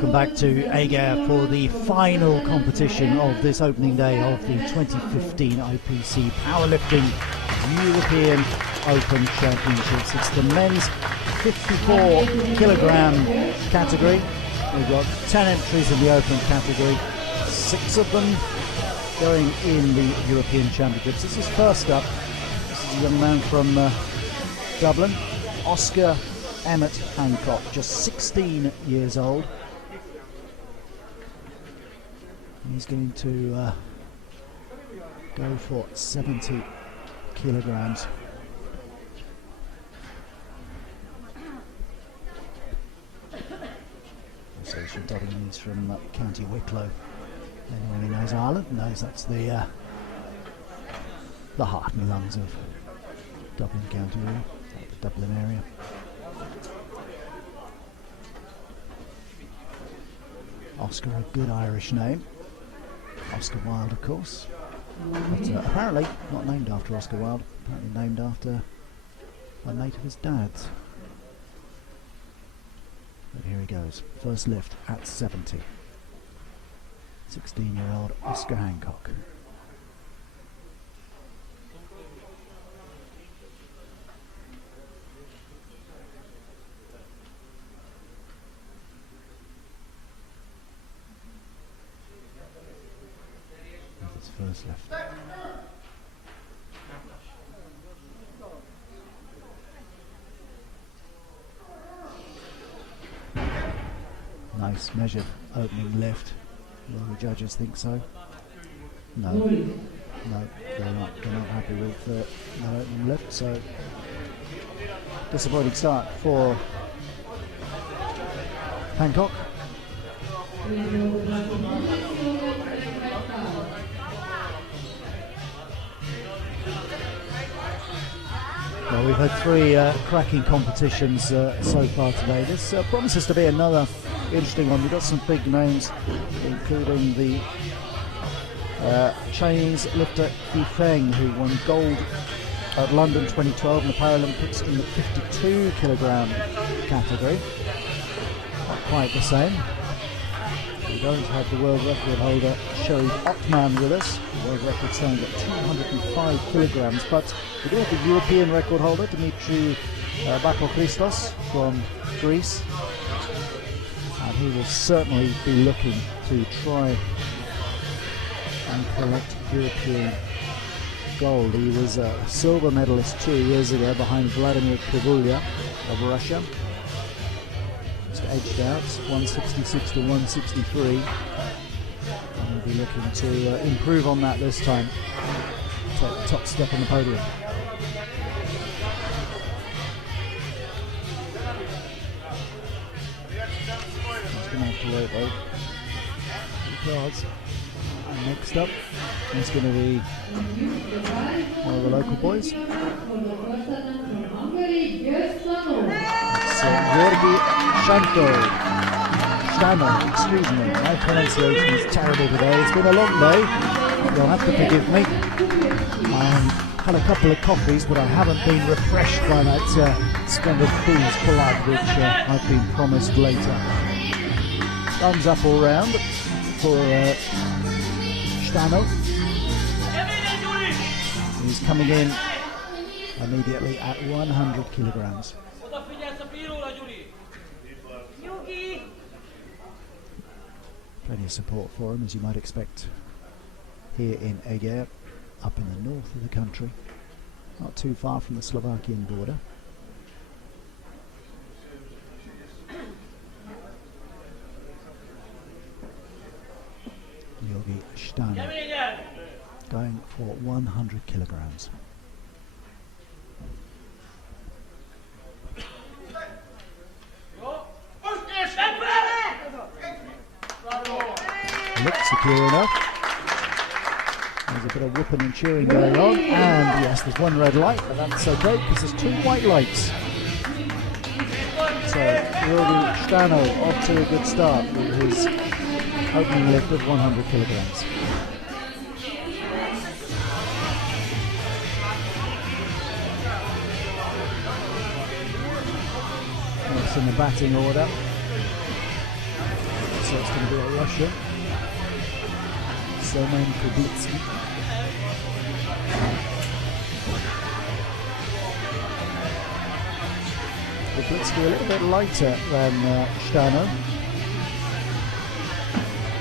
Welcome back to Eger for the final competition of this opening day of the 2015 IPC Powerlifting European Open Championships. It's the men's 54 kilogram category. We've got 10 entries in the open category, 6 of them going in the European Championships. This is first up. This is a young man from Dublin, Oscar Emmett Hancock, just 16 years old. He's going to go for 70 kilograms. So he's from Dublin, he's from County Wicklow. Anyone who knows Ireland knows that's the heart and lungs of Dublin County, really, the Dublin area. Oscar, a good Irish name. Oscar Wilde, of course. But apparently not named after Oscar Wilde, apparently named after a mate of his dad's. But here he goes, first lift at 70. 16-year-old Oscar Hancock. First lift. Nice measured opening lift. Will the judges think so? No, they're not happy with the opening lift. So disappointing start for Hancock. Well, we've had 3 cracking competitions so far today. This promises to be another interesting one. We've got some big names, including the Chinese lifter Yi Feng, who won gold at London 2012 in the Paralympics in the 52 kilogram category. Not quite the same. We don't have the world record holder Sherry Ottman with us. The world record standing at 205 kilograms, but we do have the European record holder, Dimitri Bakokristos from Greece, and he will certainly be looking to try and collect European gold. He was a silver medalist 2 years ago behind Vladimir Krivulya of Russia. Just edged out 166 to 163, and we'll be looking to improve on that this time. Take the top step on the podium. Just going to have to wait though, because next up is going to be one of the local boys. Georgi Stano, excuse me, my pronunciation is terrible today. It's been a long day, you'll have to forgive me. I've had a couple of coffees, but I haven't been refreshed by that splendid fool's blood which I've been promised later. Thumbs up all round for Stano. He's coming in immediately at 100 kilograms. Plenty of support for him, as you might expect here in Eger, up in the north of the country, not too far from the Slovakian border. Georgi Stano going for 100 kilograms. Looks secure enough. There's a bit of whooping and cheering going on, and yes, there's one red light, but that's okay because there's 2 white lights. So Georgi Stano off to a good start with his opening lift of 100 kilograms. Next in the batting order, so it's going to be a Russian. Semen Kublitsky. Kublitsky a little bit lighter than Stano.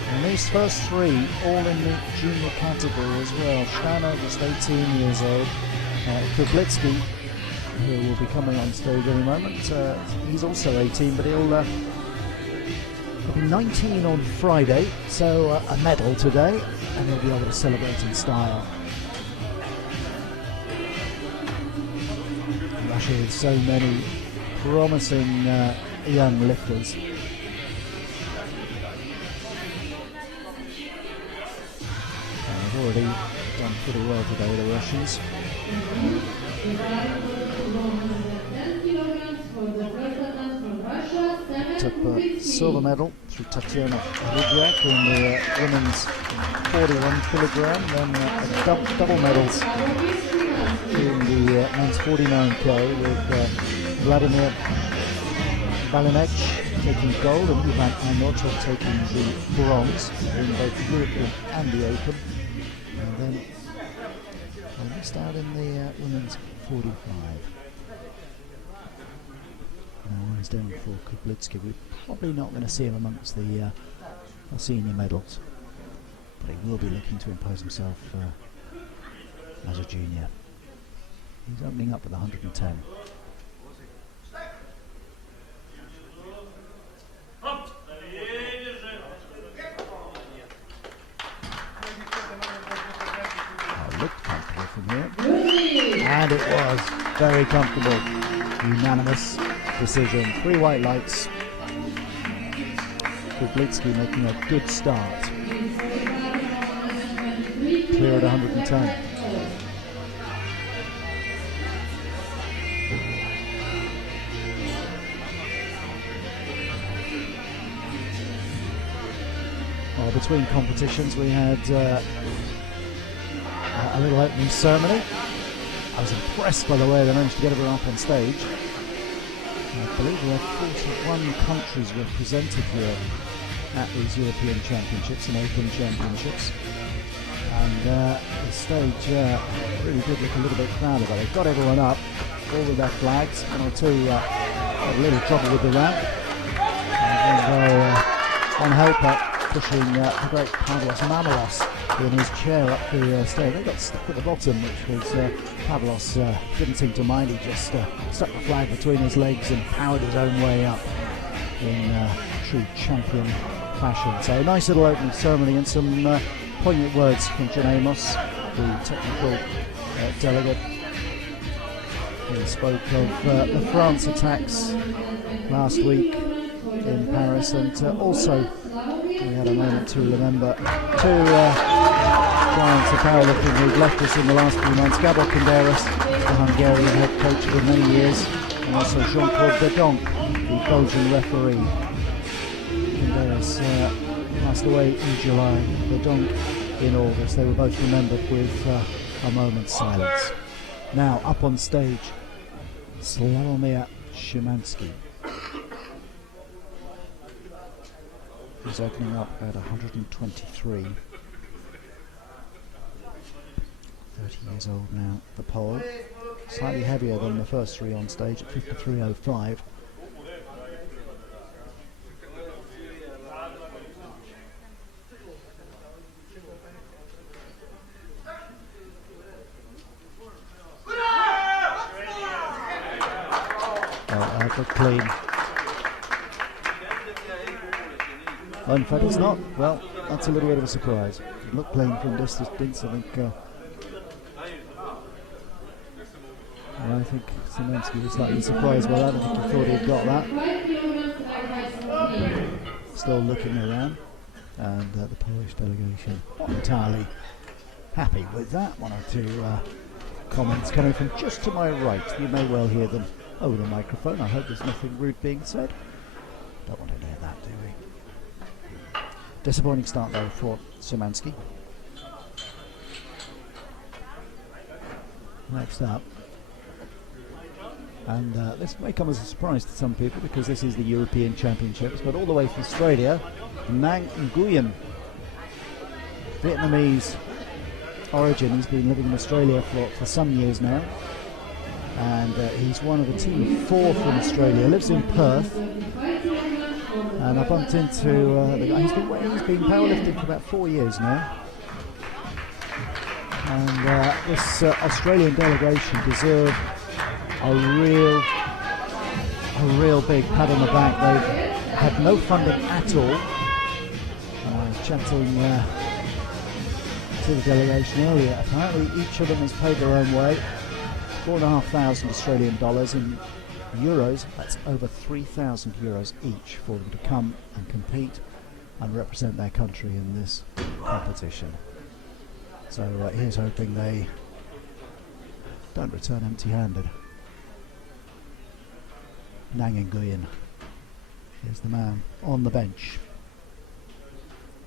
And these first three all in the junior category as well. Stano just 18 years old. Kublitsky, who will be coming on stage any moment, he's also 18, but he'll be 19 on Friday, so a medal today, and he'll be able to celebrate in style. Russia with so many promising young lifters. They've already done pretty well today, the Russians. Picked up a silver medal through Tatiana Ludjak in the women's 41 kilogram, then double medals in the men's 49k with Vladimir Balinek taking gold and Ivan Anotov taking the bronze in both the European and the Open. And then they missed out in the women's 45. Now he's down for Kublitsky. We're probably not going to see him amongst the senior medals, but he will be looking to impose himself as a junior. He's opening up with 110. Looked comfortable from here, and it was very comfortable. Unanimous decision. 3 white lights. Kublitsky making a good start. Clear at 110. Well, between competitions we had a little opening ceremony. I was impressed by the way they managed to get everyone up on stage. I believe we have 41 countries represented here at these European Championships and Open Championships. And the stage really did look a little bit crowded, but they've got everyone up, all with their flags. 1 or 2 had a little trouble with the ramp. And on helper pushing the great Pavlos Mamalos in his chair up the stage. They got stuck at the bottom, which was Pavlos didn't seem to mind. He just stuck the flag between his legs and powered his own way up in true champion fashion. So a nice little opening ceremony and some poignant words from John Amos, the technical delegate. He spoke of the France attacks last week in Paris, and also we had a moment to remember 2 giants of powerlifting who've left us in the last few months. Gabor Kinderas, the Hungarian head coach for many years, and also Jean-Claude Bedonk, the Belgian referee. Kinderas passed away in July, Bedonk in August. They were both remembered with a moment's silence. Now up on stage, Slavomir Szymanski. He's opening up at 123. 30 years old now, the Pole. Slightly heavier than the first 3 on stage at 53.05. But clean. In fact, it's not. Well, that's a little bit of a surprise. It looked plain from distance. I think Szymanski was slightly surprised by that. I think he thought he'd got that. Still looking around, and the Polish delegation not entirely happy with that. 1 or 2 comments coming from just to my right. You may well hear them over the microphone. I hope there's nothing rude being said. Don't want to hear that, do we? Disappointing start though for Szymanski. Next up, And this may come as a surprise to some people because this is the European Championships, but all the way from Australia, Nang Nguyen, Vietnamese origin. He's been living in Australia for some years now, and he's one of the team 4 from Australia, lives in Perth. And I bumped into the guy. He's been powerlifting for about 4 years now. And this Australian delegation deserve a real big pat on the back. They've had no funding at all. And I was chatting to the delegation earlier. Apparently each of them has paid their own way. $4,500 Australian dollars. In euros, that's over 3,000 euros each for them to come and compete and represent their country in this competition. So here's hoping they don't return empty-handed. Nang Nguyen, here's the man on the bench.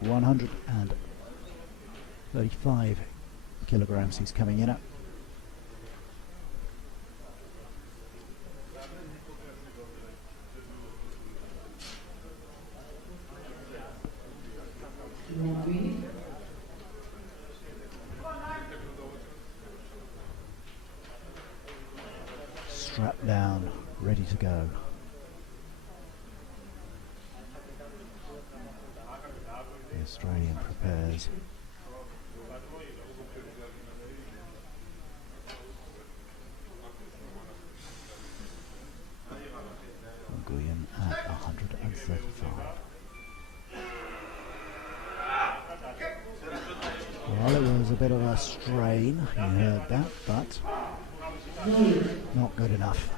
135 kilograms he's coming in at. Strapped down, ready to go. The Australian prepares. Nguyen at 135. Well, it was a bit of a strain, you heard that, but not good enough.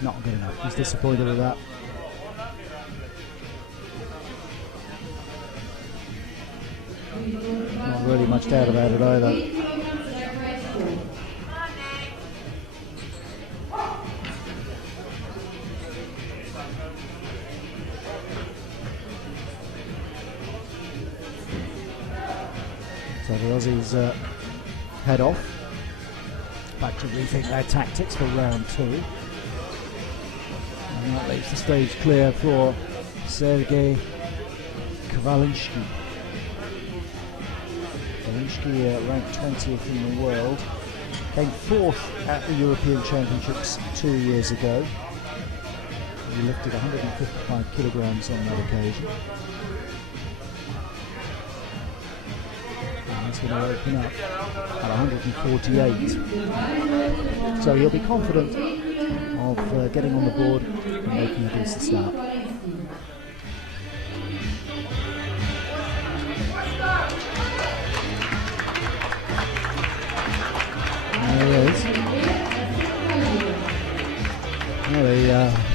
Not good enough. He's disappointed with that. Not really much doubt about it either. So the Aussies head off, back to rethink their tactics for round 2. And that leaves the stage clear for Sergei Kavalinski. Kavalinski ranked 20th in the world, came 4th at the European Championships 2 years ago. He lifted 155 kilograms on that occasion. He's going to open up at 148. So he'll be confident of getting on the board and making a decent start. There he is. Well, he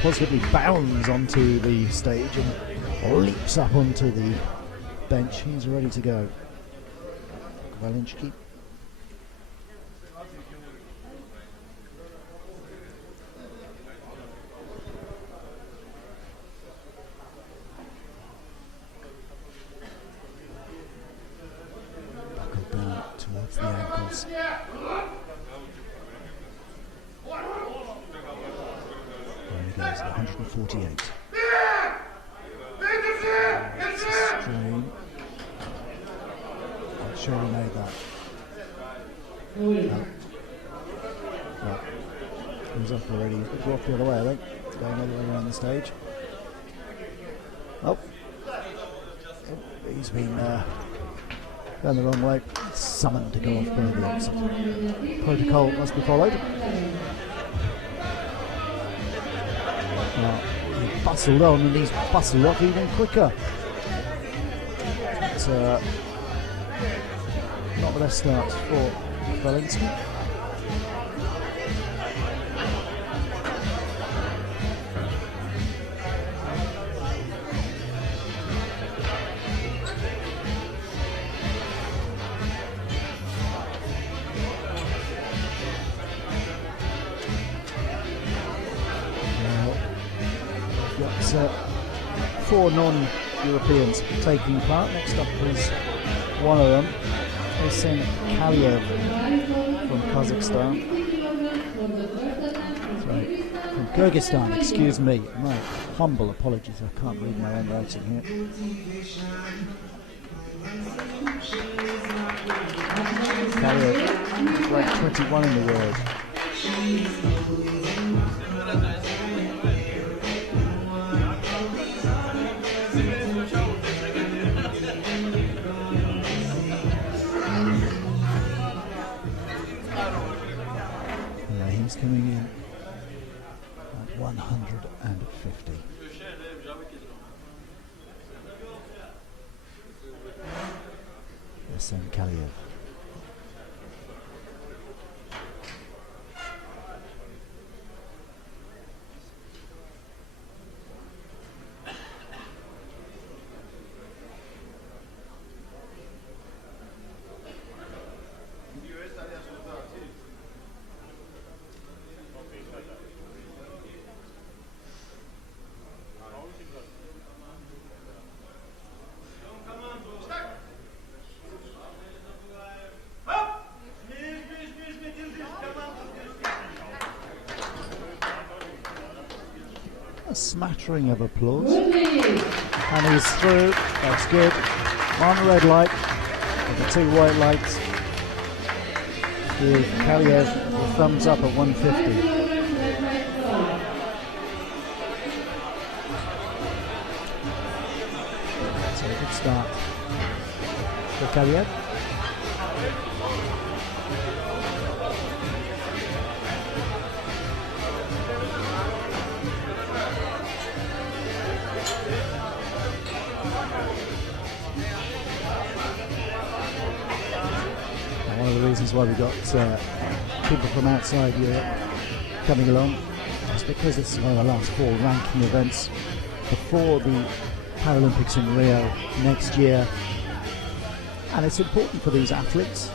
positively bounds onto the stage and leaps up onto the bench. He's ready to go. Kavalinski. Buckled down towards the ankles. There he goes, 148. That's a strain. Sure he made that. No. Well, he's off already. He's going to go off the other way, I think. He's going all the way around the stage. Oh. He's been going the wrong way. Summoned to go off by the exit. Protocol must be followed. Well, he bustled on and he's bustled off even quicker. It's not the best start for Kavalinski. Got 4 non-Europeans taking part. Next up is one of them, Kaliev from Kazakhstan. That's right. From Kyrgyzstan, excuse me. My humble apologies, I can't read my own writing here. Kaliev, ranked 21 in the world. He's coming in at 150. Arsen Kaliev. A smattering of applause, and he's through. That's good. One red light and the two white lights. With Kaliev, the thumbs up at 150. So a good start for Kaliev. One of the reasons why we got people from outside Europe coming along is because it's one of the last 4 ranking events before the Paralympics in Rio next year, and it's important for these athletes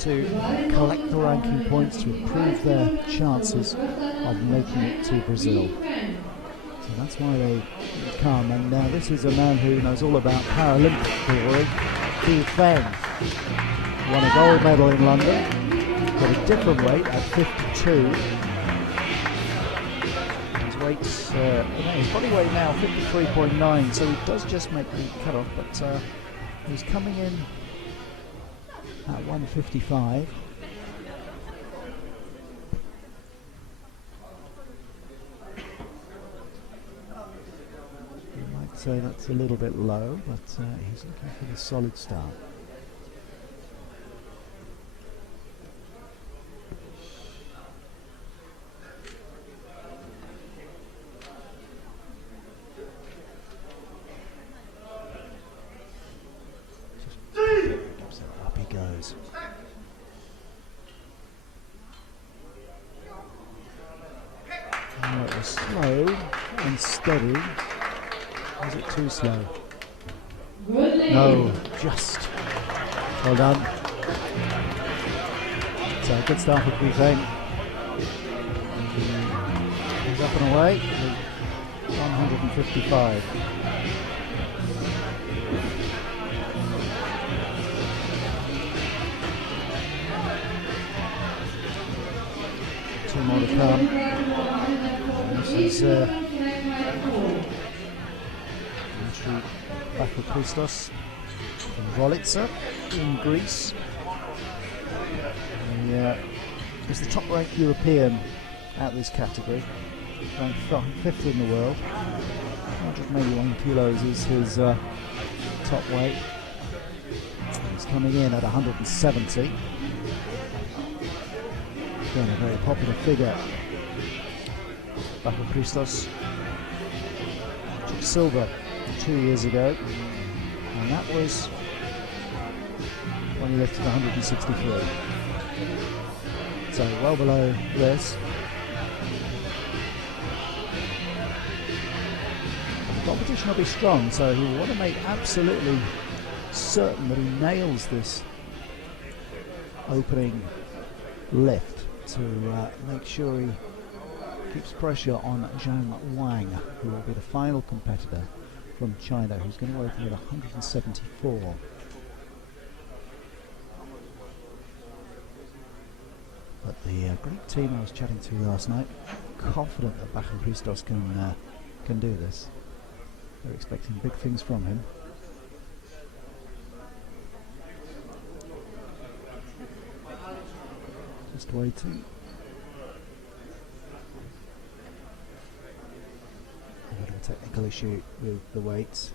to collect the ranking points to improve their chances of making it to Brazil. So that's why they come, and now this is a man who knows all about Paralympic glory, Hu Feng. Won a gold medal in London, got a different weight at 52. His weight's, his body weight now 53.9, so he does just make the cut-off, but he's coming in at 155. You might say that's a little bit low, but he's looking for the solid start. Up he goes. Oh, it was slow and steady. Was it too slow? No, just. Well done. So good start for Hu Feng. He's up and away. 155. Two more to come. This is Dmitry Christos from Volitsa in Greece. He's the top-ranked European at this category, ranked 5th in the world. 181 kilos is his top weight. He's coming in at 170. Again, a very popular figure. Bakar Christos took silver 2 years ago, and that was when he lifted 163. So well below this. The competition will be strong, so he will want to make absolutely certain that he nails this opening lift to make sure he keeps pressure on Zhang Wang, who will be the final competitor from China, who's going to open at 174. But The Greek team I was chatting to last night, confident that Bachem Christos can do this. They're expecting big things from him. Just waiting. A little technical issue with the weights.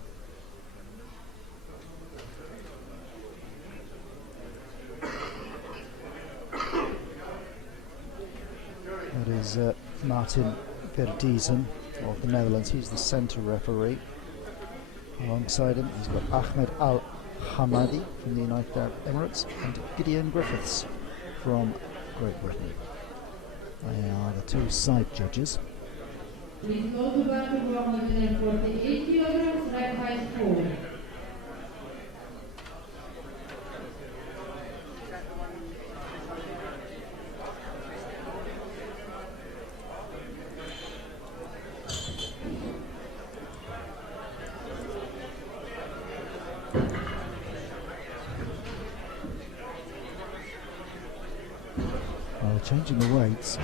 That is Martin Verdiezen of the Netherlands. He's the centre referee. Alongside him, he's got Ahmed Al-Hamadi from the United Arab Emirates and Gideon Griffiths from Great Britain. They are the two side judges. Please go to back to 148 kilograms, right height 4. Changing the weights.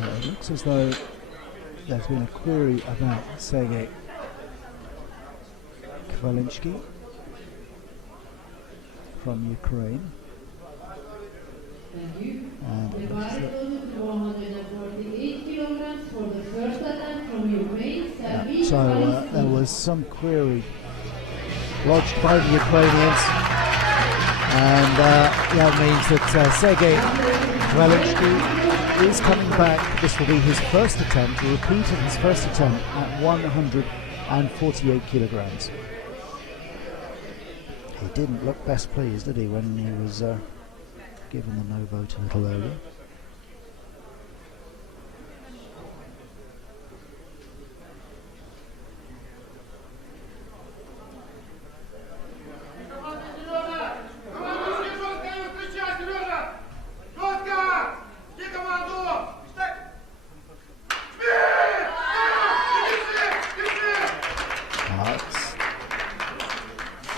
It looks as though there's been a query about Sergei Kvalinski from Ukraine. Thank you. And The bar is closed to 148 kilograms for the first attempt from Ukraine. So there was some query lodged by the Ukrainians, and that means that Sergei Kvalinski is coming back. This will be his first attempt, a repeat of his first attempt at 148 kilograms. He didn't look best pleased, did he, when he was given the no vote a little earlier.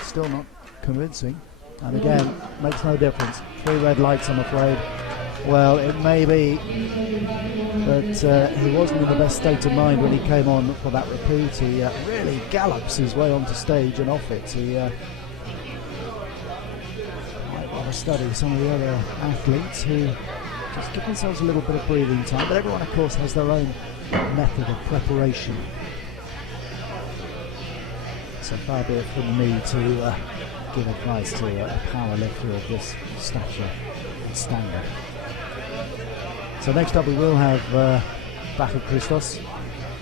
Still not convincing, and again, makes no difference. 3 red lights, I'm afraid. Well, it may be, but he wasn't in the best state of mind when he came on for that repeat. He really gallops his way onto stage and off it. He might want to study some of the other athletes who just give themselves a little bit of breathing time, but everyone, of course, has their own method of preparation. So far be it from me to give advice to a powerlifter of this stature and standard. So next up we will have Bachem Christos.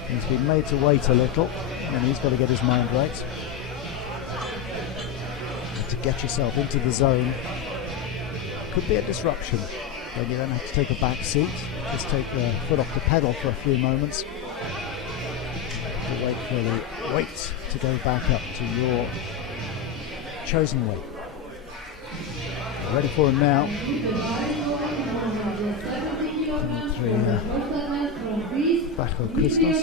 He's been made to wait a little, and he's got to get his mind right. And to get yourself into the zone could be a disruption. Then you don't have to take a back seat, just take the foot off the pedal for a few moments. Wait for the weight to go back up to your chosen weight. Ready for him now. Bachem Christos.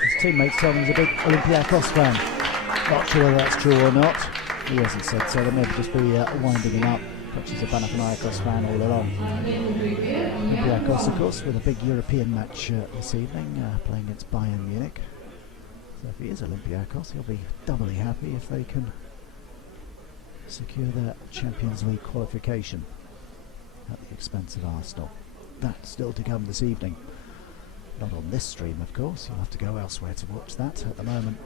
His teammates tell him he's a big Olympiakos fan. Not sure whether that's true or not. He hasn't said so. They may just be winding him up. Perhaps he's a Panathinaikos fan all along. Olympiakos, of course, with a big European match this evening, playing against Bayern Munich. So if he is Olympiakos, he'll be doubly happy if they can secure their Champions League qualification at the expense of Arsenal. That's still to come this evening. Not on this stream, of course. You'll have to go elsewhere to watch that. At the moment,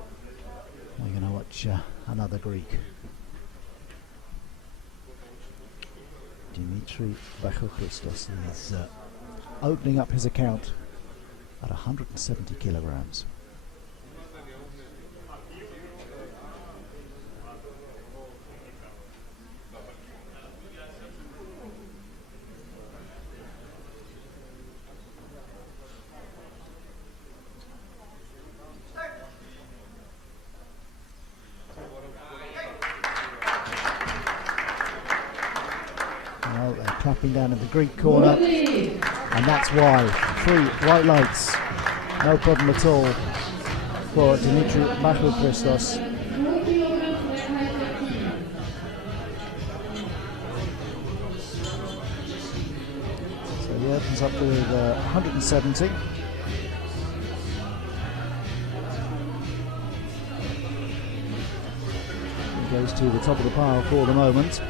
we're going to watch another Greek. Dimitri Bachem Christos is opening up his account at 170 kilograms. dropping down in the Greek corner, and that's why 3 white lights, no problem at all for Dimitri Bakokristos. So he opens up with 170. He goes to the top of the pile for the moment.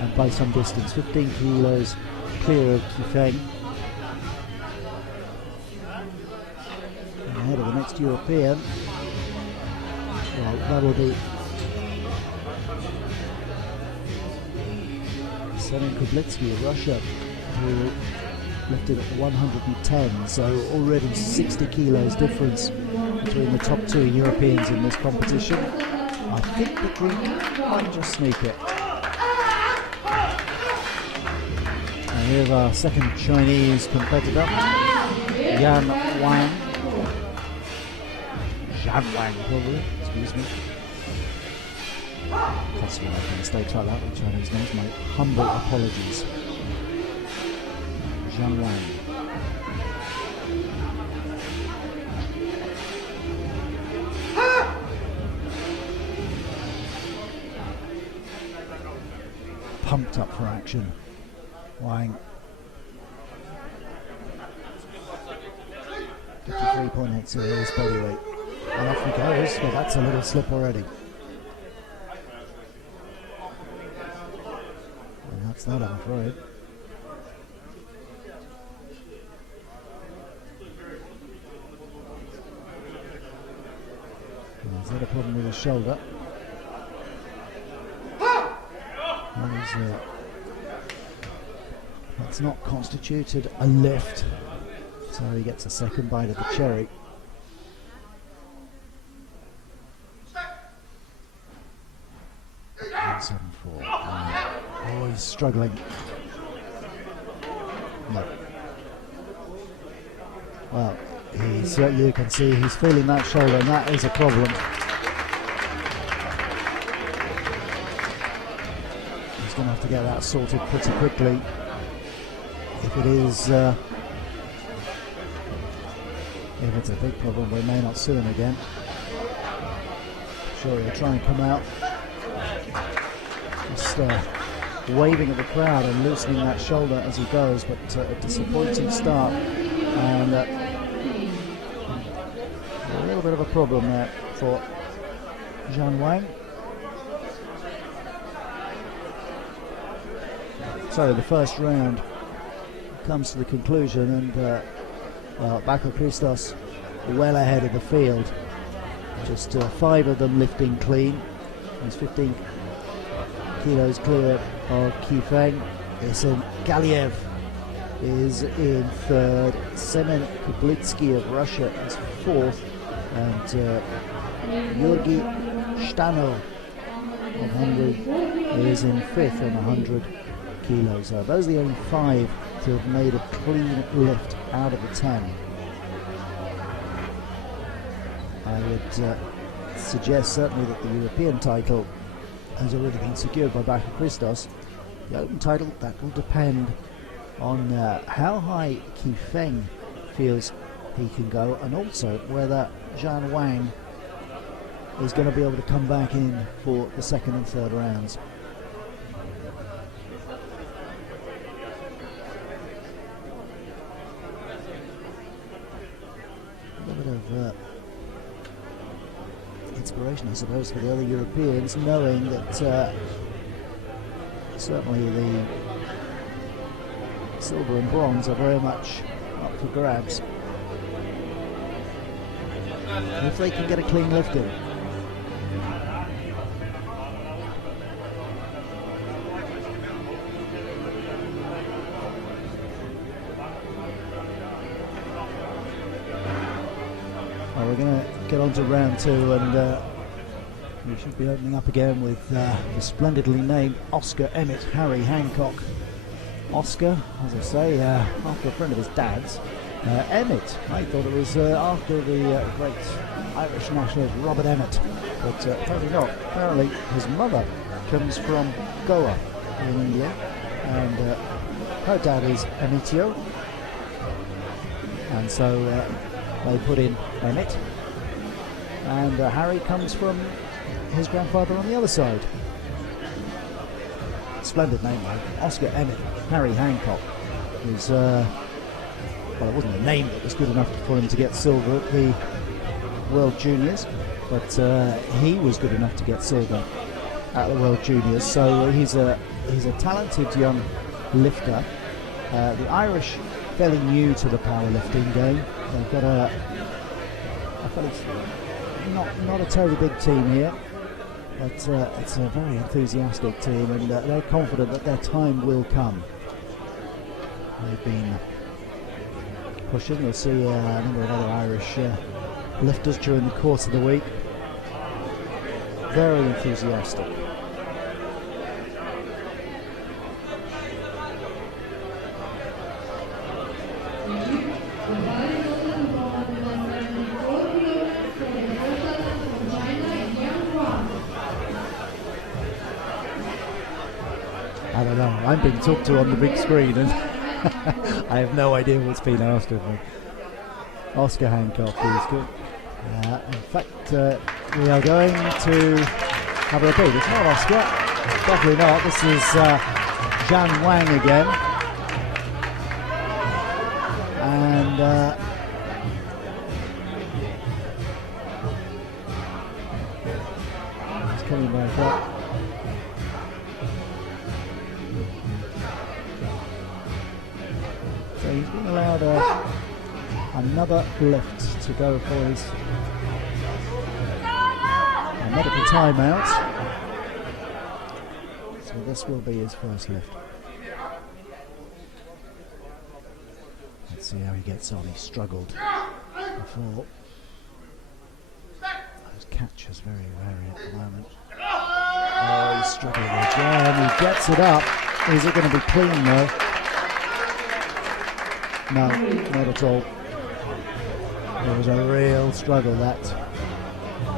And by some distance, 15 kilos clear of Kifeng. And ahead of the next European, well, that will be Semyon Kublitsky of Russia, who lifted at 110, so already 60 kilos difference between the top 2 Europeans in this competition. I think the Greek might just sneak it. And here's our second Chinese competitor, Yan Wang. Zhan Wang, probably, excuse me. That's why I make mistakes like that with Chinese names. My humble apologies. Zhan Wang. Pumped up for action. Wang. 53.80 is body weight. And off he goes. Well, that's a little slip already. And that's that, I'm afraid. He's had a problem with his shoulder. That's not constituted a lift, so he gets a second bite of the cherry. Oh, he's struggling. No. Well, you can see he's feeling that shoulder, and that is a problem. He's going to have to get that sorted pretty quickly. If it is, if it's a big problem, we may not see him again. Sure, he'll try and come out. Just waving at the crowd and loosening that shoulder as he goes, but a disappointing start, and a little bit of a problem there for Zhan Wang. So the first round comes to the conclusion, and well, Bakokristos well ahead of the field. Just 5 of them lifting clean. He's 15 kilos clear of Kifeng. Isen Galiev is in 3rd. Semyon Kublitsky of Russia is 4th, and Georgi Stano of Hungary is in 5th on 100 kilos. Those are the only 5 to have made a clean lift out of the 10. I would suggest certainly that the European title has already been secured by Bakokristos. The Open title, that will depend on how high Kifeng feels he can go, and also whether Zhan Wang is going to be able to come back in for the 2nd and 3rd rounds. A bit of inspiration, I suppose, for the other Europeans, knowing that certainly the silver and bronze are very much up for grabs. If they can get a clean lift in. Well, we're going to get on to round 2, and we should be opening up again with the splendidly named Oscar Emmett Harry Hancock. Oscar, as I say, after a friend of his dad's. Emmett, I thought it was after the great Irish nationalist Robert Emmett, but apparently not. Apparently his mother comes from Goa in India, and her dad is Anitio, and so they put in Emmett, and Harry comes from his grandfather on the other side. Splendid name though, Oscar Emmett. Harry Hancock was, well, it wasn't a name that was good enough for him to get silver at the World Juniors, but he was good enough to get silver at the World Juniors, so he's a talented young lifter. The Irish fairly new to the powerlifting game. They've got I feel it's not a terribly big team here, but it's a very enthusiastic team, and they're confident that their time will come. They've been pushing. You'll see a number of other Irish lifters during the course of the week. Very enthusiastic. I don't know, I'm being talked to on the big screen and I have no idea what's being asked of me. Oscar Hancock is good. In fact, we are going to have a repeat. It's not Oscar, definitely not. This is Zhan Wang again. And he's coming back up. So he's been allowed another lift to go for his medical timeout. So this will be his first lift. Let's see how he gets on. He struggled before. Those catches very wary at the moment. Oh, he's struggling again. He gets it up. Is it going to be clean though? No, not at all. It was a real struggle, that.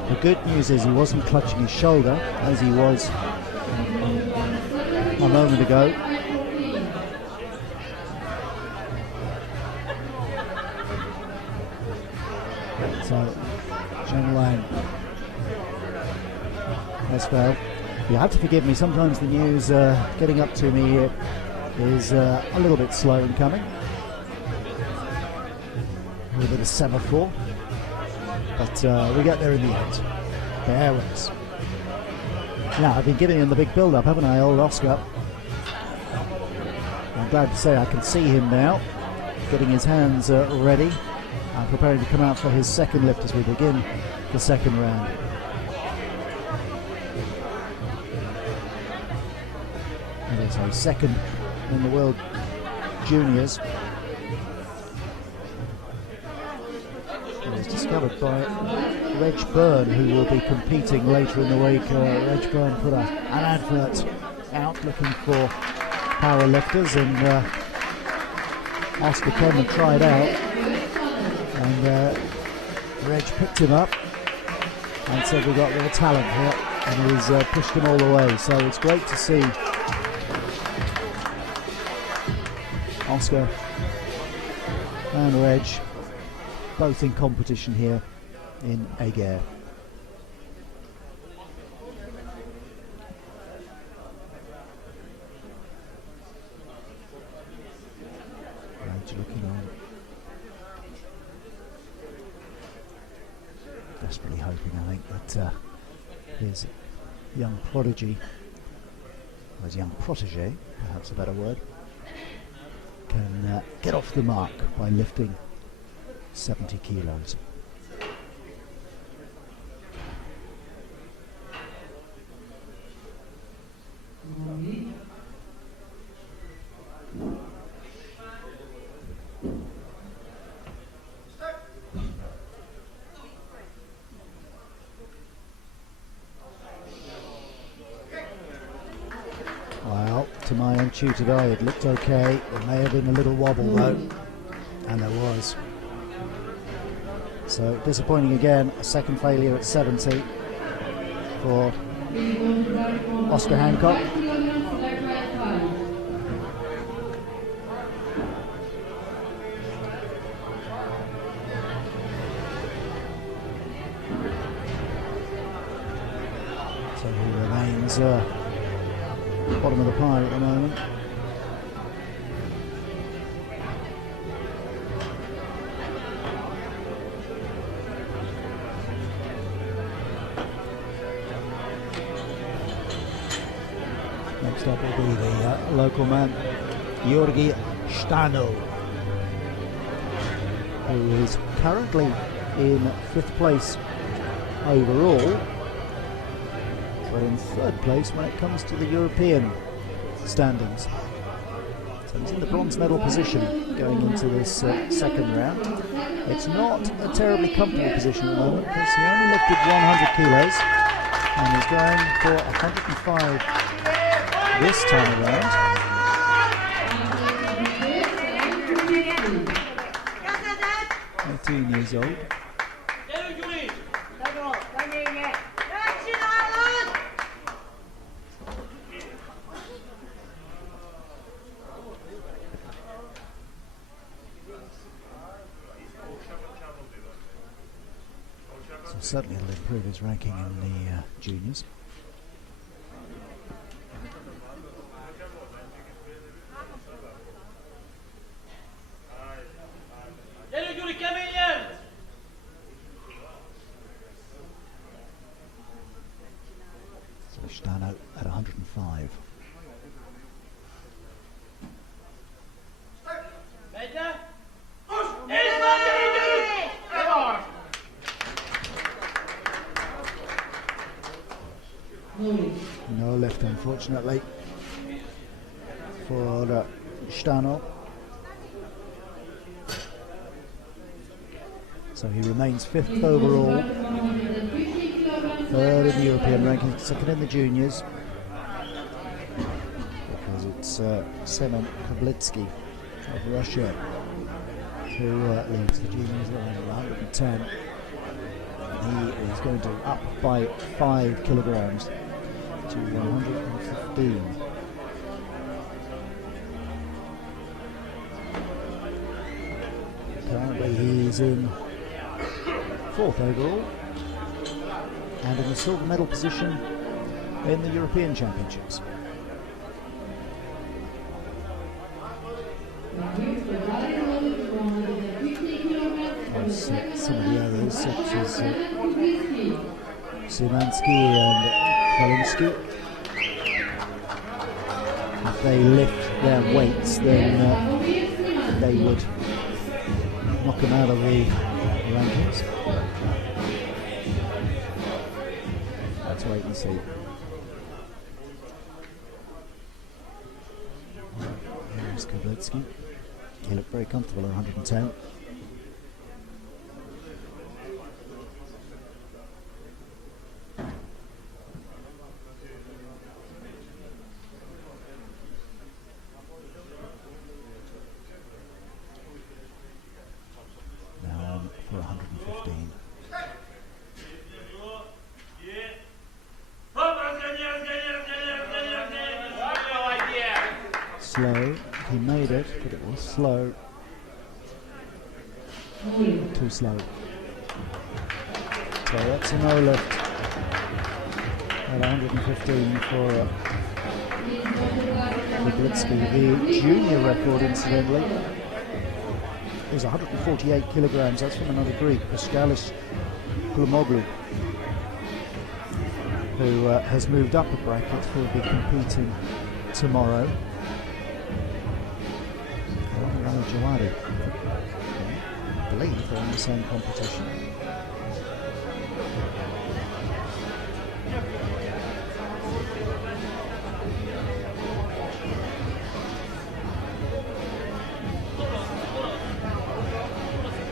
The good news is he wasn't clutching his shoulder as he was a moment ago. So, Zhan Wang has failed. You have to forgive me, sometimes the news getting up to me is a little bit slow in coming. A little bit of semaphore, but we get there in the end. Bear with us. Now, I've been giving him the big build-up, haven't I, old Oscar? I'm glad to say I can see him now, getting his hands ready, and preparing to come out for his second lift as we begin the second round. And it's a second in the World Juniors. It was discovered by Reg Byrne, who will be competing later in the week. Reg Byrne put an advert out looking for powerlifters, and Oscar came and tried out, and Reg picked him up and said, we've got a little talent here, and he's pushed him all the way. So it's great to see Oscar and Reg both in competition here in Eger. Reg looking on, desperately hoping, I think, that his young prodigy, or his young protege, perhaps a better word, can get off the mark by lifting 70 kilos. Well, to my untutored eye, it looked okay. There may have been a little wobble though, and there was. So disappointing again, a second failure at 70 for Oscar Hancock. So he remains bottom of the pile at the moment. Next up will be the local man, Georgi Stano, who is currently in 5th place overall, but in 3rd place when it comes to the European standings. So he's in the bronze medal position going into this second round. It's not a terribly comfortable position at the moment because he only lifted 100 kilos and he's going for 105 this time around. 18 years old. So certainly it'll improve his ranking in the juniors. So Stano at 105. No lift, unfortunately, for Stano. So he remains 5th overall, 3rd in the European ranking, 2nd in the juniors, because it's Semen Koblitsky of Russia who leads the juniors around 110. He is going to up by 5 kilograms to 115. Currently he's in 4th overall and in the silver medal position in the European Championships. Some of the others, such as Szymanski and Kalinsky, if they lift their weights, then they would knock them out of the rankings. Let's wait and see. Here's Koblitsky. He looked very comfortable at 110. Slow, he made it, but it was slow. Too slow. So that's a no lift at 115 for Koblitsky. The junior record, incidentally, is 148 kilograms. That's from another Greek, Paschalis Kulomoglu, who has moved up a bracket. He'll be competing tomorrow. Jawadi. I believe they're in the same competition.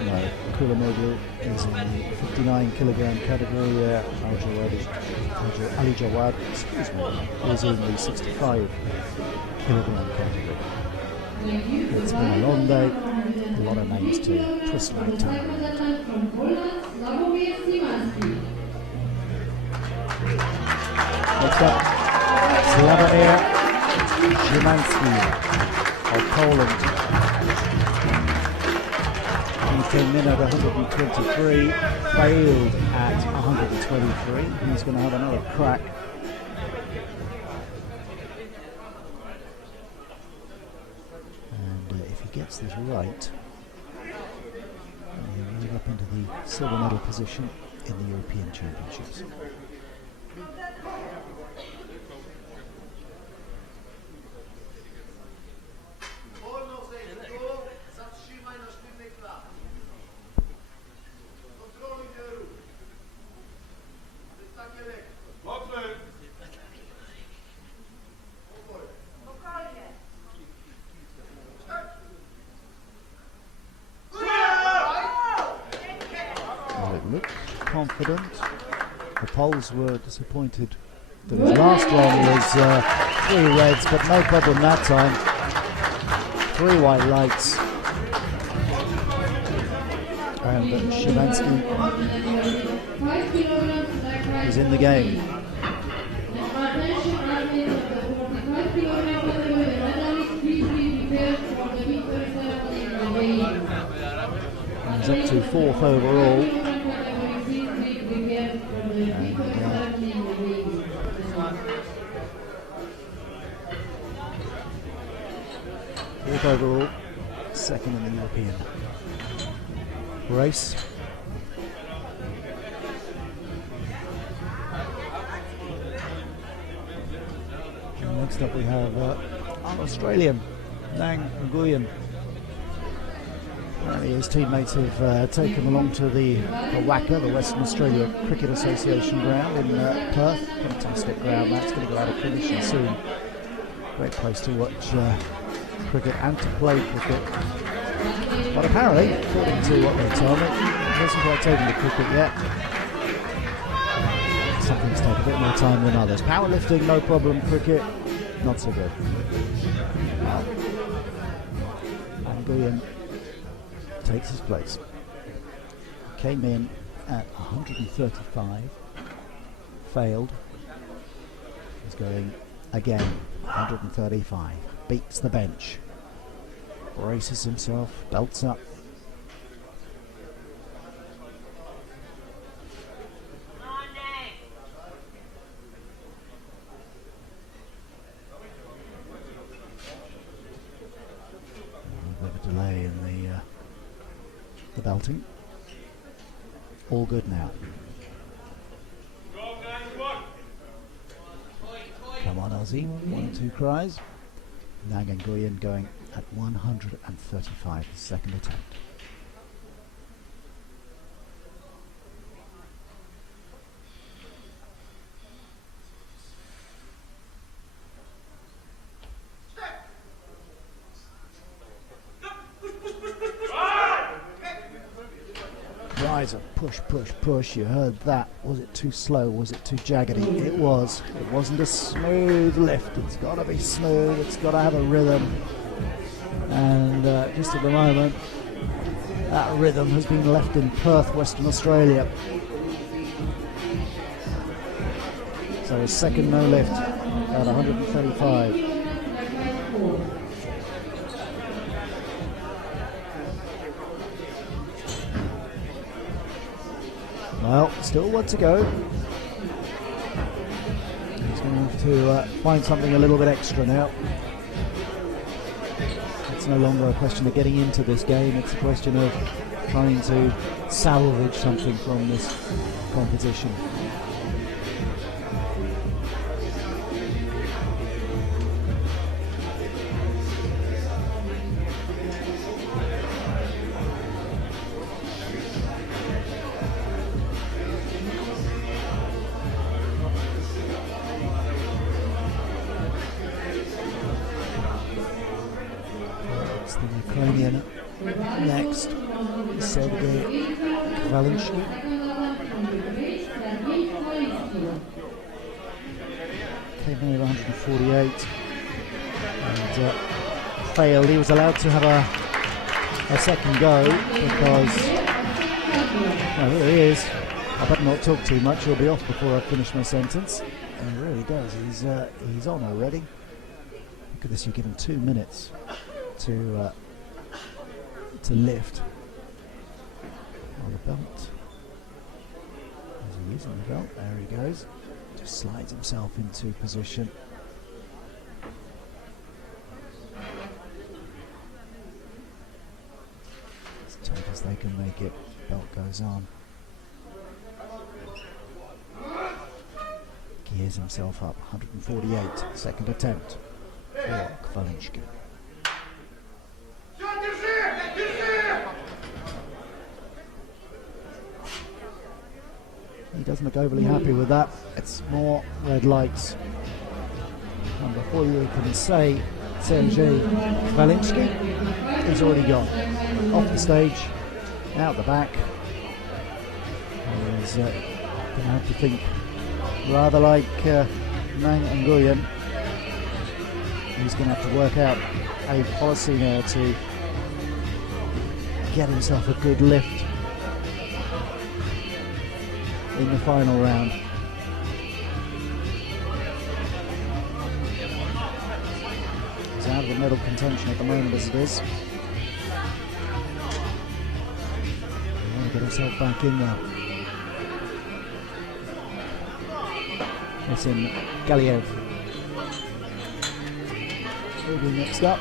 No, Kulomoglu is in the 59 kilogram category. Ali Jawad, excuse me, is in the 65 kilogram category. It's been a long day, a lot of names to twist my tongue around. Next up, Sławomir Szymanski of Poland. He came in at 123, failed at 123. He's going to have another crack. And if he gets this right, he'll move up into the silver medal position in the European Championships. Confident. The Poles were disappointed that his last one was 3 reds, but no problem that time. 3 white lights. And Szymanski is in the game. He's up to 4th overall. Fourth overall, 2nd in the European race. And next up we have an Australian, Nang Nguyen. Apparently his teammates have taken him along to the WACA, the Western Australia Cricket Association ground in Perth. Fantastic ground, that's going to go out of commission soon. Great place to watch cricket and to play cricket. But apparently, according to what they told me, he hasn't quite taken to cricket yet. Some things take a bit more time than others. Powerlifting, no problem. Cricket, not so good. And Nguyen takes his place. Came in at 135, failed. He's going again, 135. Beats the bench. Braces himself, belts up. A bit of a delay in the belting. All good now. Come on, Aussie. 1 or 2 cries. Nang Nguyen going at 135, the second attempt. Riser, push, push, push. You heard that. Was it too slow? Was it too jaggedy? It was. It wasn't a smooth lift. It's got to be smooth. It's got to have a rhythm. And just at the moment, that rhythm has been left in Perth, Western Australia. So his second no lift at 135. Well, still one to go. He's going to have to find something a little bit extra now. It's no longer a question of getting into this game, it's a question of trying to salvage something from this competition. Next, Sergei Kvalinski. Came in at 148 and failed. He was allowed to have a second go because, well, here he is. I better not talk too much, he'll be off before I finish my sentence. And he really does, he's on already. Look at this, you give him 2 minutes to lift. On the belt. Is he using the belt? There he goes. Just slides himself into position. As tight as they can make it, belt goes on. Gears himself up, 148, second attempt for Kvalinski. He doesn't look overly happy with that. It's more red lights. And before you can say Sergei Kvalinski, he's already gone. Off the stage, out the back. He's going to have to think rather like Mang Nguyen. He's going to have to work out a policy now to get himself a good lift in the final round. He's out of the medal contention at the moment as it is. He wants to get himself back in there. It's in Galiev. He'll be next up.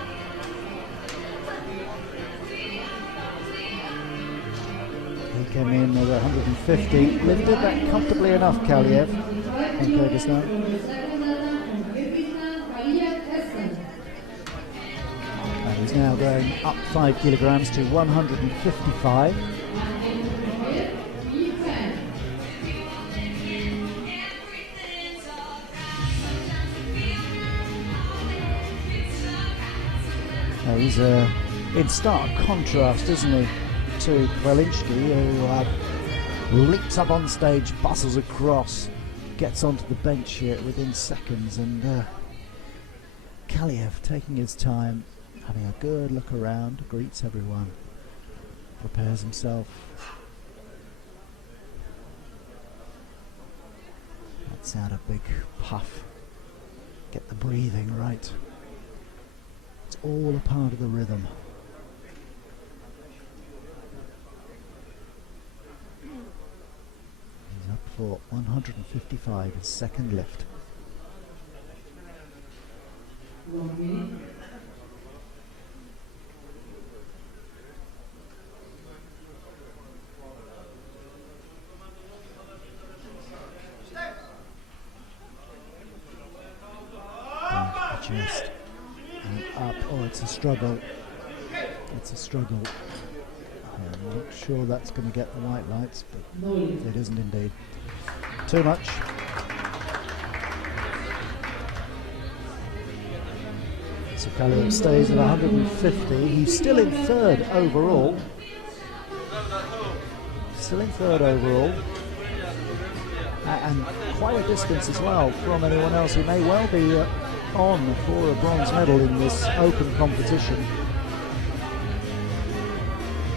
He came in at 150, lifted that comfortably enough, Galiev from Kyrgyzstan. And he's now going up 5 kilograms to 155. He's in stark contrast, isn't he, to Kvalinski, who leaps up on stage, bustles across, gets onto the bench here within seconds, and Galiev taking his time, having a good look around, greets everyone, prepares himself. Lets out a big puff, get the breathing right. It's all a part of the rhythm. He's up for 155, his second lift. Back the chest. And up. Oh, it's a struggle. It's a struggle. I'm not sure that's going to get the white lights, but it isn't indeed. Too much. So Galiev stays at 150. He's still in third overall. Still in third overall. And quite a distance as well from anyone else who may well be on for a bronze medal in this open competition,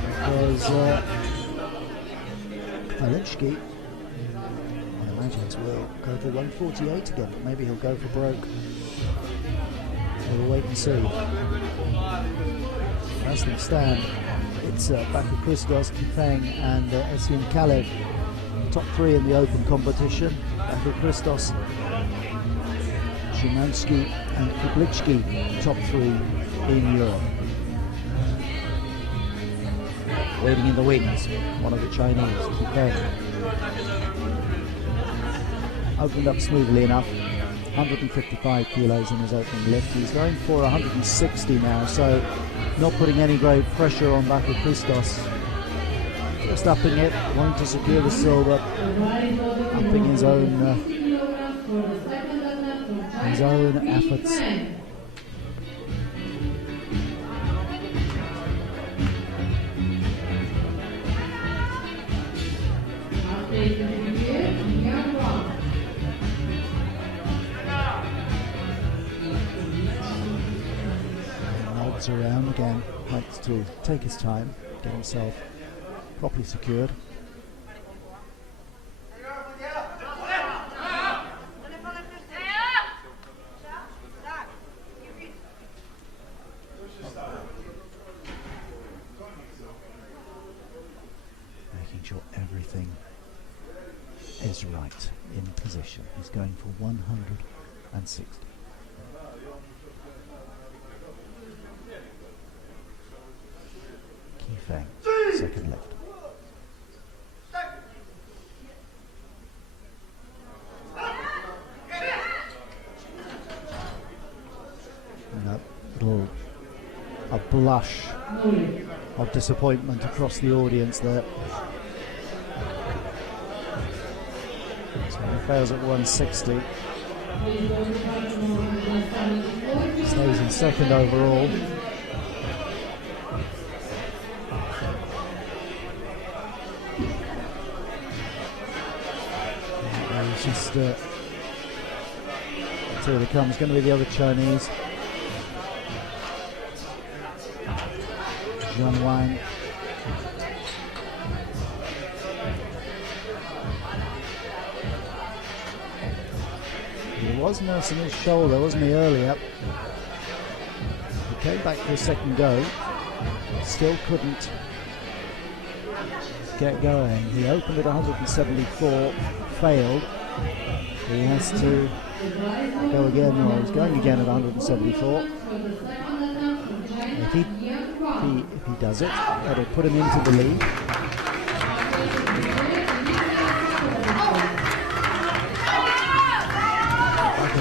because Kvalinski, I imagine, will go for 148 again. Maybe he'll go for broke. We'll wait and see. As things stand, it's Baku Christos, Kifeng and Esian Kalev, top three in the open competition. Baku Christos, Szymanski and Kubliczki, top three in Europe. Waiting in the wings, one of the Chinese, Kifeng. Opened up smoothly enough, 155 kilos in his opening lift. He's going for 160 now, so not putting any great pressure on Baku Christos. Just upping it, wanting to secure the silver, upping his own efforts. Nods around again, likes to take his time, get himself properly secured. sure everything is right in position. He's going for 160. Kifeng, second lift. A blush of disappointment across the audience there. So he fails at 160. Stays in second overall. It's just here it comes. Going to be the other Chinese. Zhang Wang. He was nursing his shoulder, wasn't he, earlier? He came back for a second go. Still couldn't get going. He opened at 174, failed. He has to go again. Well, he's going again at 174. If he does it, that'll put him into the lead.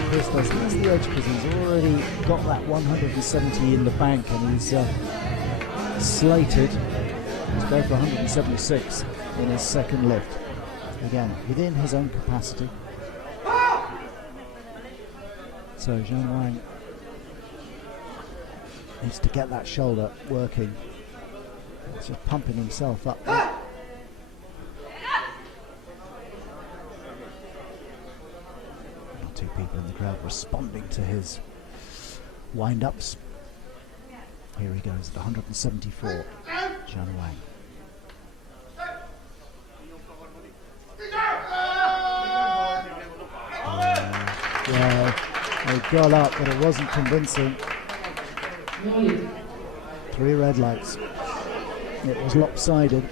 Christos has the edge because he's already got that 170 in the bank, and he's slated to go for 176 in his second lift. Again, within his own capacity. So Zhang Wang needs to get that shoulder working. He's just pumping himself up there. Two people in the crowd responding to his wind-ups. Here he goes at 174, Zhang Wang. Yeah, they got up, but it wasn't convincing. 3 red lights. It was lopsided.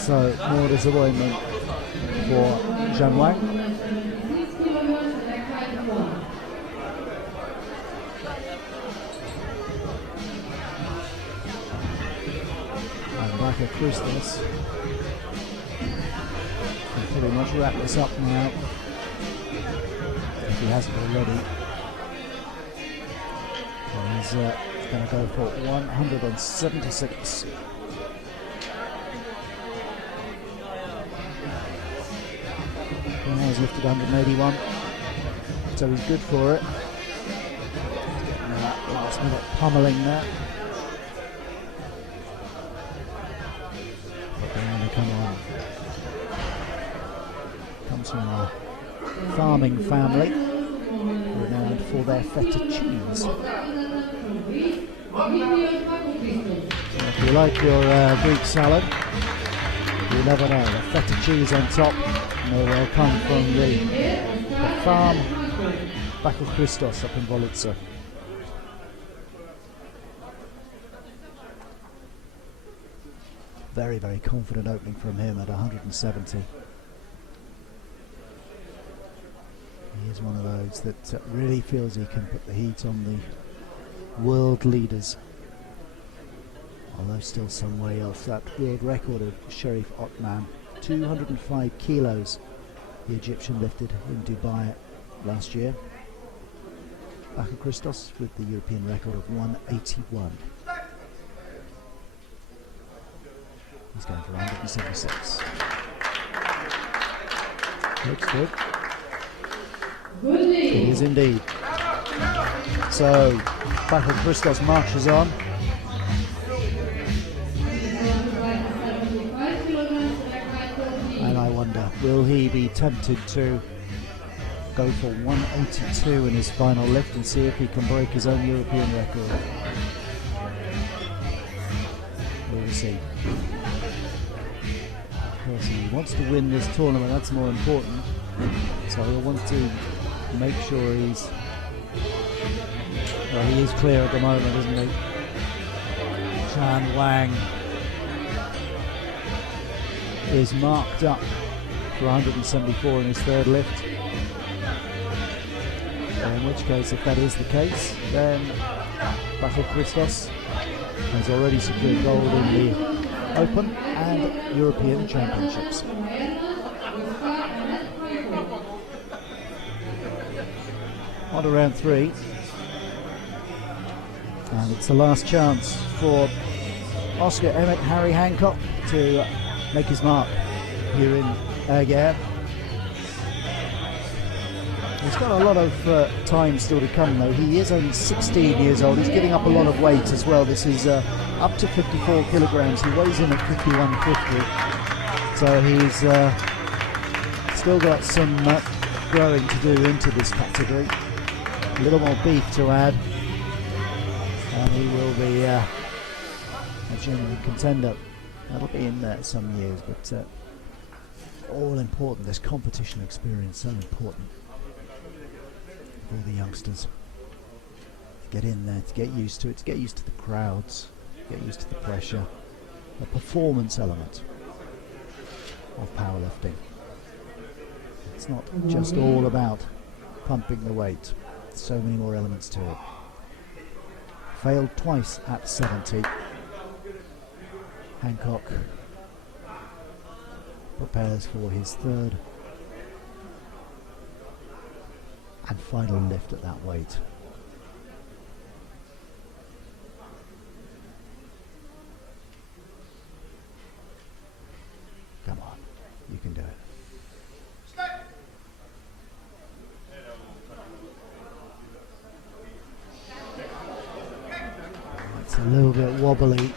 So, more disappointment for Zhang Wang. And back at Christos. Can pretty much wrap this up now, if he hasn't already. And he's going to go for 176. Now he's lifted 181, so he's good for it. Last minute pummeling there. But then they come on. Comes from a farming family, renowned for their feta cheese. If you like your Greek salad, you never know, the feta cheese on top may well come from the farm back of Christos up in Volitsa. Very, very confident opening from him at 170. He is one of those that really feels he can put the heat on the world leaders. Although still some way off that world record of Sharif Othman. 205 kilos the Egyptian lifted in Dubai last year. Bakar Christos with the European record of 181. He's going for 176. Looks good. It is indeed. So Bakar Christos marches on. And I wonder, will he be tempted to go for 182 in his final lift and see if he can break his own European record? We'll see. Of course, he wants to win this tournament, that's more important. So he'll want to make sure he's... Well, he is clear at the moment, isn't he? Tan Wang is marked up for 174 in his third lift. In which case, if that is the case, then Bajo Christos has already secured gold in the Open and European Championships. On to round 3. And it's the last chance for Oscar Emmett Harry Hancock to make his mark here in Eger. He's got a lot of time still to come though. He is only 16 years old. He's giving up a lot of weight as well. This is up to 54 kilograms. He weighs in at 51.50. So he's still got some growing to do into this category. A little more beef to add. And he will be a genuine contender. That'll be in some years, but all important. This competition experience, so important. All the youngsters to get in there, to get used to it, to get used to the crowds, get used to the pressure, the performance element of powerlifting. It's not just all about pumping the weight. So many more elements to it. Failed twice at 70. Hancock prepares for his third and final lift at that weight. Come on, you can do it. It's a little bit wobbly.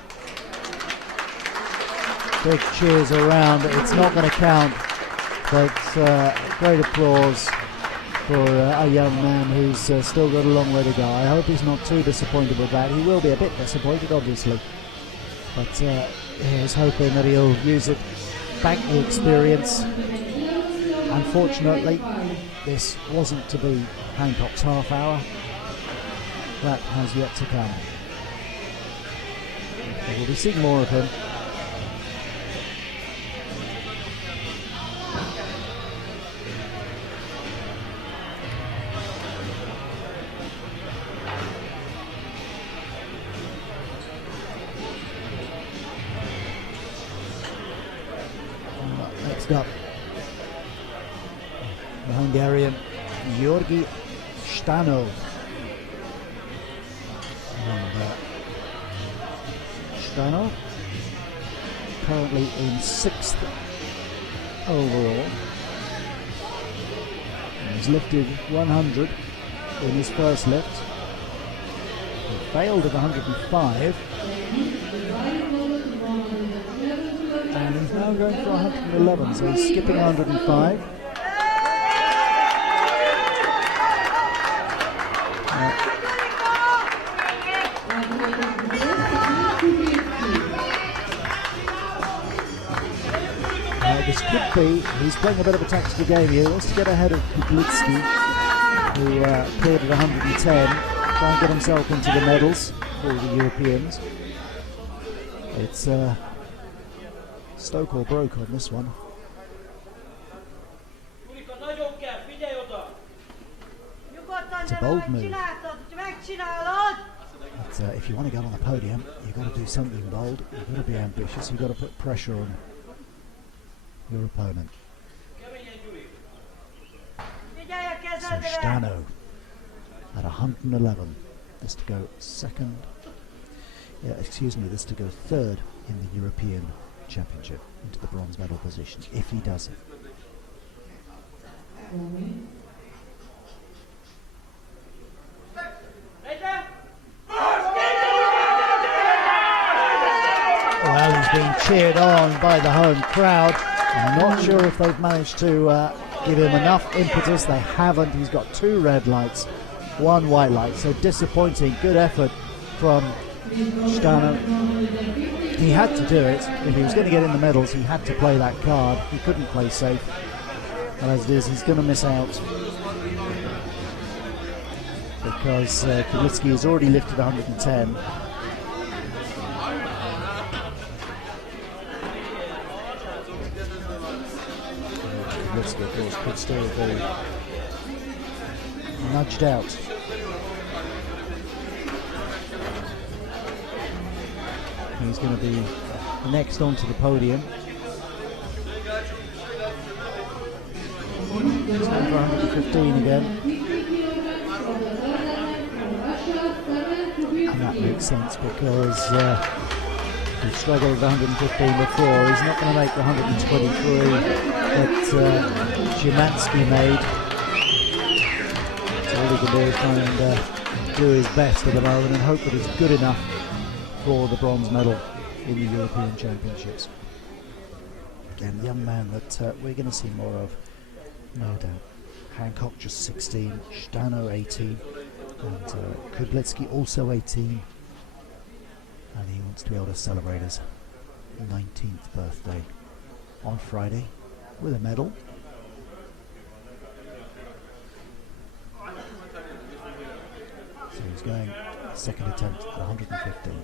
Big cheers around. It's not going to count, but great applause for a young man who's still got a long way to go. I hope he's not too disappointed with that. He will be a bit disappointed, obviously, but he's hoping that he'll use it, bank the experience. Unfortunately, this wasn't to be Hancock's half hour. That has yet to come. But we'll be seeing more of him. Next up, the Hungarian Georgi Stanov. And Stanov currently in 6th overall. And he's lifted 100 in his first lift. He failed at 105. And he's now going for 111, so he's skipping 105. This could be, he's playing a bit of a tactical game here. He wants to get ahead of Kuglitsky, who cleared at 110, try and get himself into the medals for the Europeans. It's Stoke or broke on this one. It's a bold move. But if you want to go on the podium, you've got to do something bold. You've got to be ambitious. You've got to put pressure on your opponent. So Stano at 111. This to go second. This to go third in the European Championship into the bronze medal position if he does it. Well, he's being cheered on by the home crowd. I'm not sure if they've managed to give him enough impetus. They haven't. He's got 2 red lights, 1 white light. So disappointing. Good effort from Stano. He had to do it. If he was going to get in the medals, he had to play that card. He couldn't play safe. And as it is, he's going to miss out. Because Kuglitsky has already lifted 110. Kublitsky, of course, could still be nudged out. He's going to be next onto the podium. He's going for 115 again. And that makes sense because he struggled with 115 before. He's not going to make the 123 that Szymanski made. So all he can do is try and do his best at the moment and hope that it's good enough for the bronze medal in the European Championships. Again, the young man that we're going to see more of, no doubt. Hancock just 16, Stano 18, and Kublitsky also 18. And he wants to be able to celebrate his 19th birthday on Friday with a medal. So he's going second attempt at 115.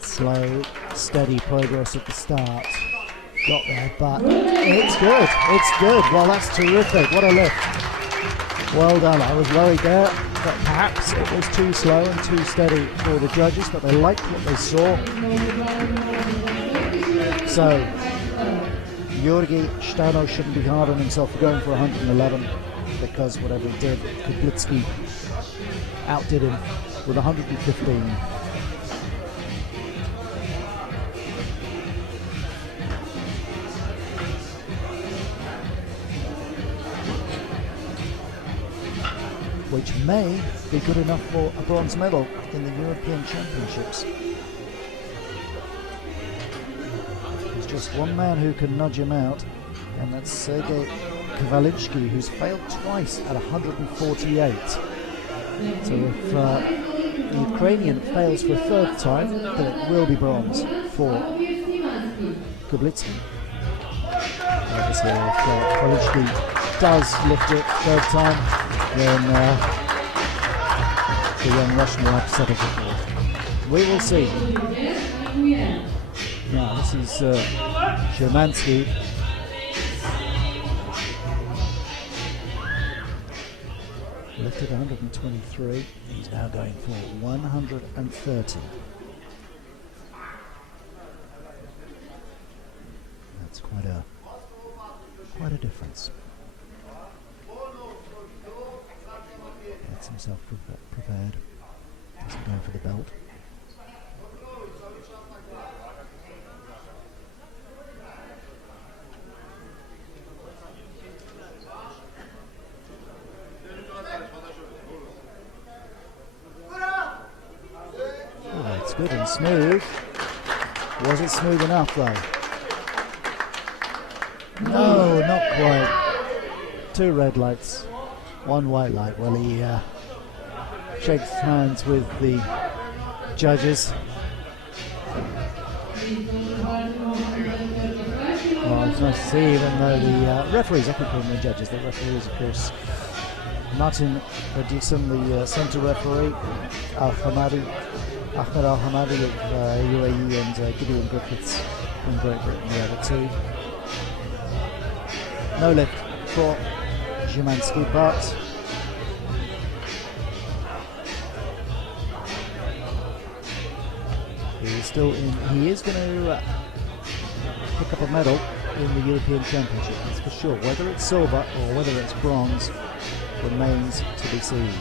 Slow, steady progress at the start. Got there, but it's good. It's good. Well, that's terrific. What a lift. Well done. I was worried there that perhaps it was too slow and too steady for the judges, but they liked what they saw. So, Georgi Stano shouldn't be hard on himself for going for 111, because whatever he did, Kublitsky outdid him with 115. Which may be good enough for a bronze medal in the European Championships. There's just one man who can nudge him out, and that's Sergei Kowalski, who's failed twice at 148. So if the Ukrainian fails for a third time, then it will be bronze for Kublitsky. Obviously, if Kowalski does lift it third time, then the young Russian will have to settle for fourth. We will see. Now this is Szymanski. Lifted 123. He's now going for 130. That's quite a difference. Gets himself prepared. Doesn't go for the belt. Oh, that's good and smooth. Was it smooth enough though? No, not quite. 2 red lights. 1 white light. Well, he shakes hands with the judges. Well, it's nice to see, even though the referees, I keep calling them judges, the referees, of course, Martin Dixon, the centre referee, Ahmed Al-Hamadi of UAE, and Gideon Griffiths from Great Britain, the other 2. No lift for Szymanski, but he's still in. He is going to pick up a medal in the European Championship, that's for sure. Whether it's silver or whether it's bronze remains to be seen.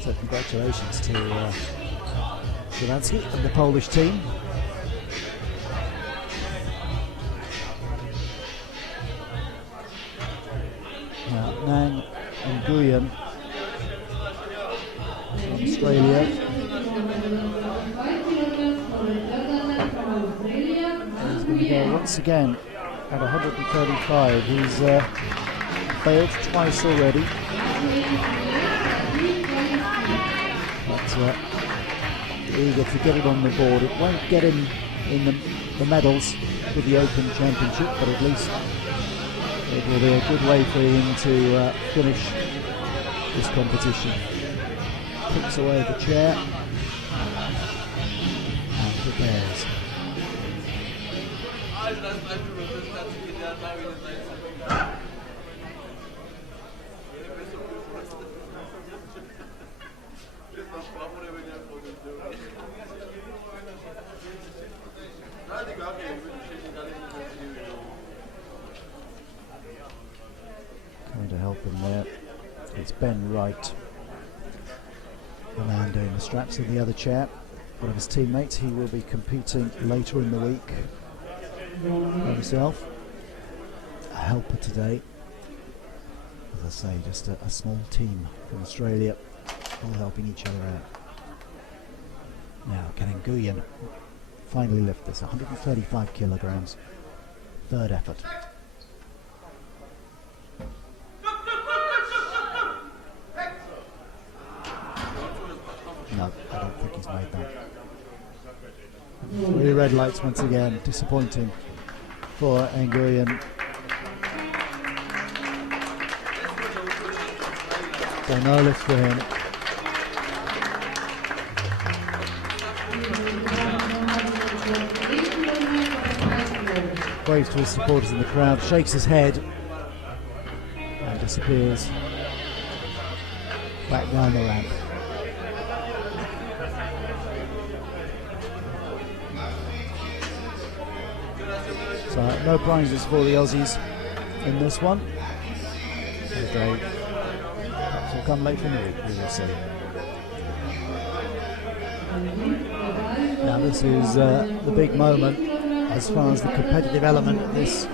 So congratulations to Szymanski and the Polish team. Now, Nang and Nguyen from Australia. And he's going to go once again at 135. He's failed twice already. But eager to get it on the board. It won't get him in the medals for the Open Championship, but at least it will be a good way for him to finish this competition. kicks away the chair and prepares. Coming to help him there, it's Ben Wright, the man doing the straps in the other chair. One of his teammates, he will be competing later in the week by himself. A helper today. As I say, just a small team from Australia, all helping each other out. Now, can Nguyen finally lift this? 135 kilograms. Third effort. No, I don't think he's made that. 3 red lights once again. Disappointing for Nguyen. So no lift for him. Waves to his supporters in the crowd, shakes his head and disappears back down the ramp. So no prizes for the Aussies in this one. Okay. Perhaps will come later in the week, we will see. Now this is the big moment as far as the competitive element of this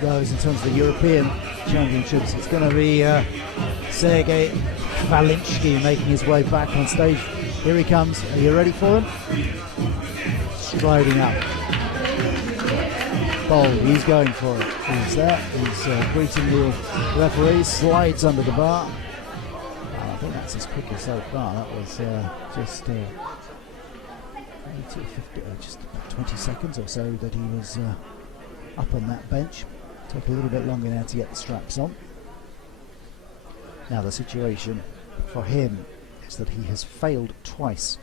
goes in terms of the European Championships. It's going to be Sergei Valinski making his way back on stage. Here he comes. Are you ready for him? Striding up. Bold, he's going for it. He's there. He's greeting the referee, slides under the bar. I think that's his quickest so far. That was just 20 seconds or so that he was up on that bench. Took a little bit longer now to get the straps on. Now the situation for him is that he has failed twice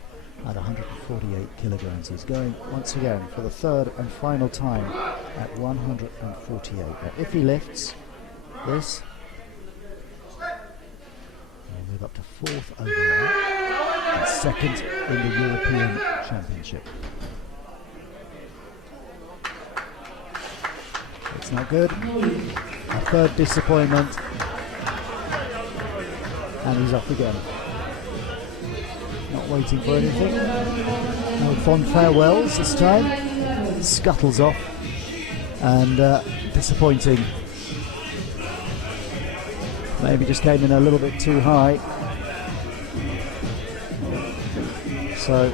at 148 kilograms. He's going once again for the third and final time at 148. Now if he lifts this, he'll move up to 4th overall and 2nd in the European Championship. It's not good. A third disappointment. And he's off again. Not waiting for anything. No fond farewells this time. Scuttles off. And disappointing. Maybe just came in a little bit too high. So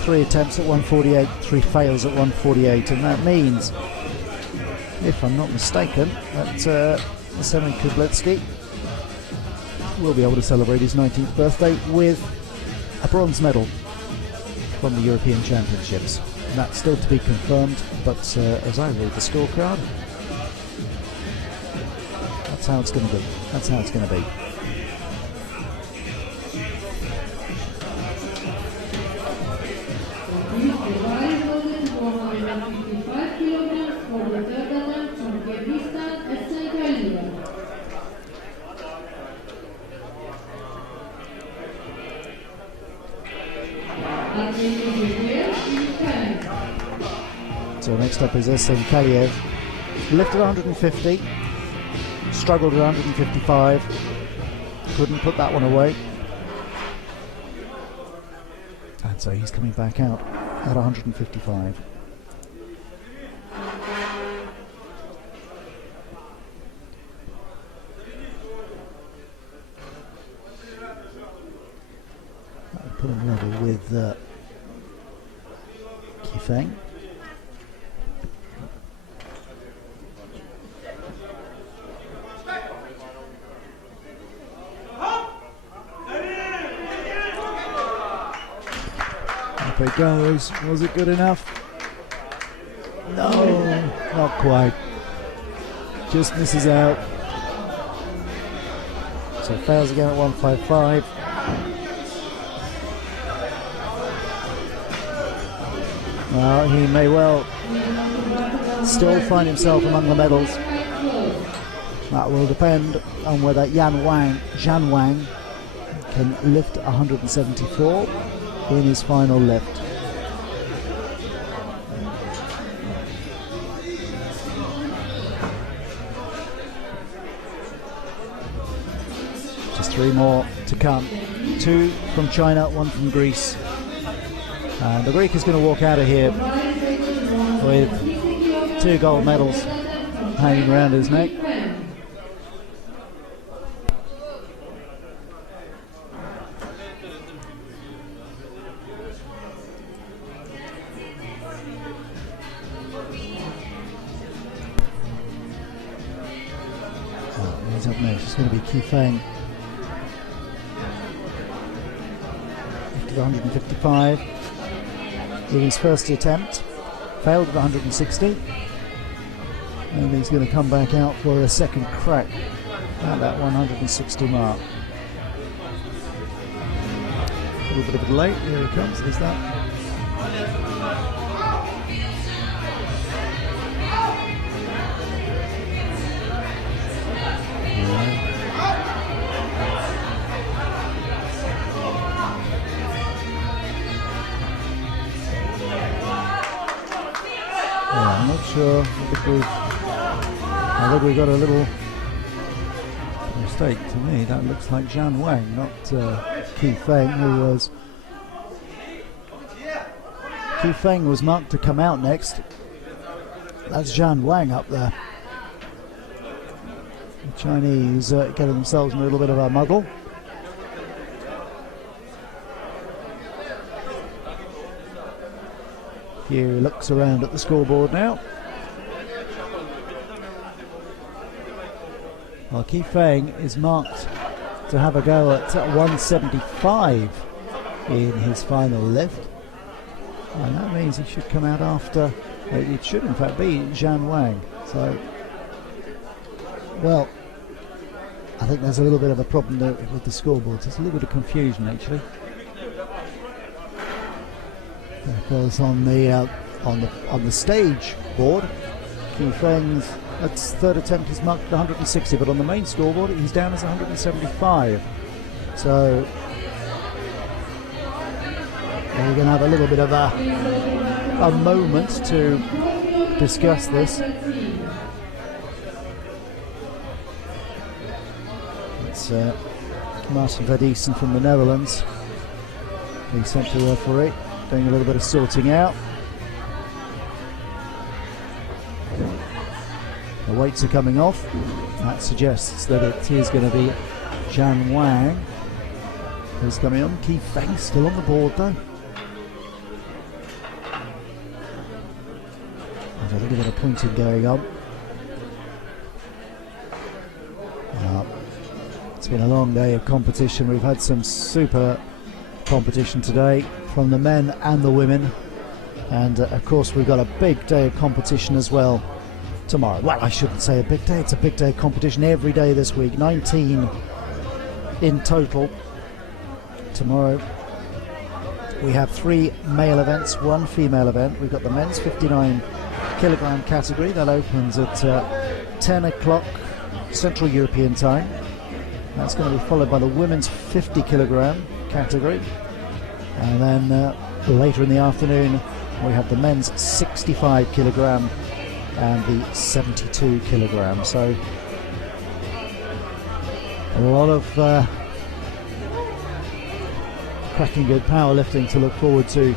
3 attempts at 148, 3 fails at 148, and that means, if I'm not mistaken, that Semyon Kubletsky will be able to celebrate his 19th birthday with a bronze medal from the European Championships. And that's still to be confirmed, but as I read the scorecard, that's how it's going to be. That's how it's going to be. So next up is Esen Kaliev. Lifted 150, struggled at 155, couldn't put that one away. And so he's coming back out at 155. That'll put him level with Kifeng. Up it goes. Was it good enough? No, not quite. Just misses out. So fails again at 155. Well, he may well still find himself among the medals. That will depend on whether Zhan Wang can lift 174 in his final lift. Just 3 more to come. 2 from China, 1 from Greece. And the Greek is going to walk out of here with 2 gold medals hanging around his neck. He's up next. It's going to be Qifeng. 155 in his first attempt, failed at 160, and he's going to come back out for a second crack at that 160 mark. A little bit of a delay. Here he comes. There's that. I'm not sure. I think we've got a little mistake. To me, that looks like Zhan Wang, not Qifeng, who was. Qifeng was marked to come out next. That's Zhan Wang up there. The Chinese getting themselves in a little bit of a muddle. Here he looks around at the scoreboard now. Well, Qifeng is marked to have a go at 175 in his final lift. And that means he should come out after, it should in fact be Zhan Wang. So, well, I think there's a little bit of a problem there with the scoreboard. There's a little bit of confusion actually. Because on the stage board, Qifeng's third attempt is marked at 160, but on the main scoreboard he's down as 175. So we're going to have a little bit of a moment to discuss this. It's Martin Vadisen from the Netherlands, the central referee, doing a little bit of sorting out. The weights are coming off. That suggests that it is going to be Zhan Wang who's coming on. Qifeng still on the board though. There's a little bit of pointing going on. It's been a long day of competition. We've had some super competition today from the men and the women, and of course we've got a big day of competition as well tomorrow. Well, I shouldn't say a big day, it's a big day of competition every day this week, 19 in total. Tomorrow we have 3 male events, 1 female event. We've got the men's 59 kilogram category that opens at 10 o'clock Central European time. That's going to be followed by the women's 50 kilogram category, and then later in the afternoon we have the men's 65 kilogram and the 72 kilogram. So a lot of cracking good powerlifting to look forward to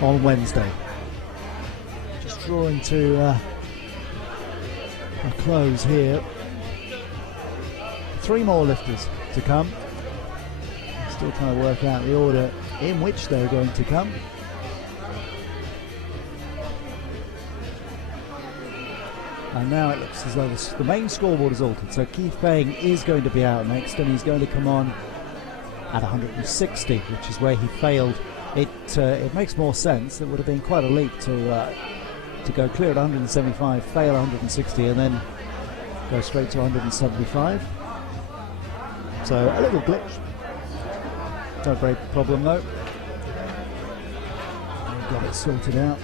on Wednesday. Just drawing to a close here. 3 more lifters to come. Still trying to work out the order in which they're going to come. And now it looks as though the main scoreboard is altered. So Qifeng is going to be out next, and he's going to come on at 160, which is where he failed. It makes more sense. It would have been quite a leap to go clear at 175, fail 160, and then go straight to 175. So a little glitch. No great problem though. We've got it sorted out.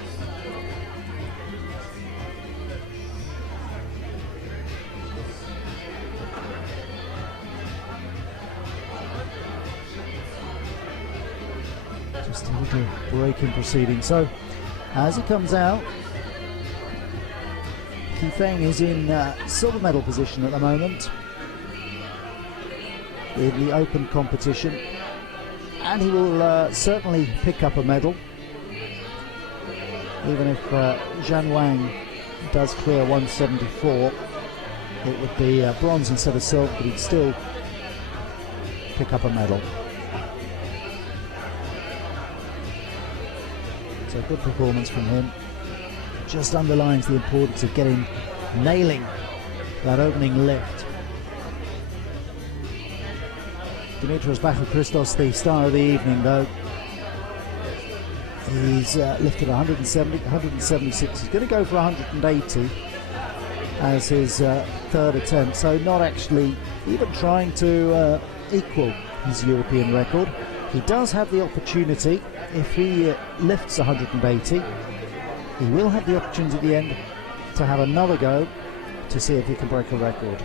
Just a little break in proceeding. So as he comes out, Qifeng is in silver medal position at the moment in the open competition, and he will certainly pick up a medal, even if Zhan Wang does clear 174. It would be bronze instead of silver, but he'd still pick up a medal. So good performance from him. Just underlines the importance of nailing that opening lift. Dimitris Bachoukristos, the star of the evening though. He's lifted 170, 176. He's going to go for 180 as his third attempt, so not actually even trying to equal his European record. He does have the opportunity, if he lifts 180, he will have the opportunity at the end to have another go to see if he can break a record.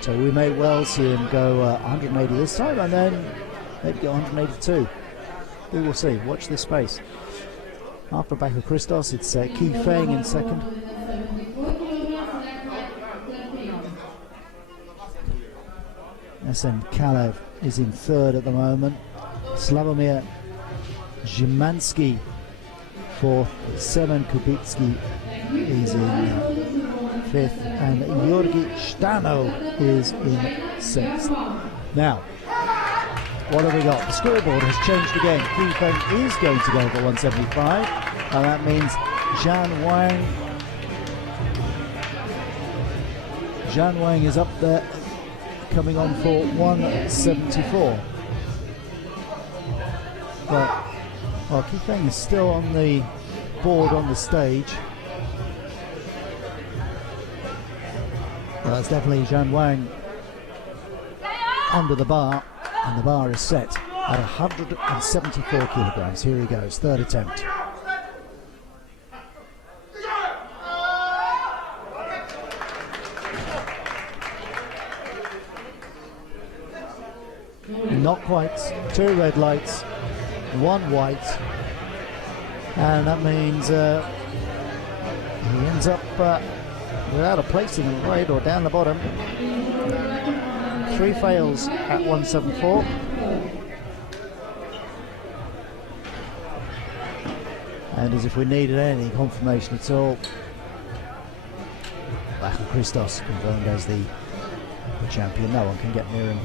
So we may well see him go 180 this time and then maybe go 182. We will see. Watch this space. After Bachoukristos, it's Qifeng in second. SM Kalev is in third at the moment. Slavomir Zimanski fourth. Semen Kubitsky is in fifth, and Georgi Stano is in sixth. Now, what have we got? The scoreboard has changed again. Qifeng is going to go for 175, and that means Zhan Wang is up there, coming on for 174. But well, Qifeng is still on the board on the stage. Well, that's definitely Zhan Wang under the bar, and the bar is set at 174 kilograms. Here he goes, third attempt. Not quite. Two red lights, one white, and that means he ends up without a place, I'm afraid, or down the bottom. 3 fails at 174. And as if we needed any confirmation at all, Bachoukristos confirmed as the champion. No one can get near him.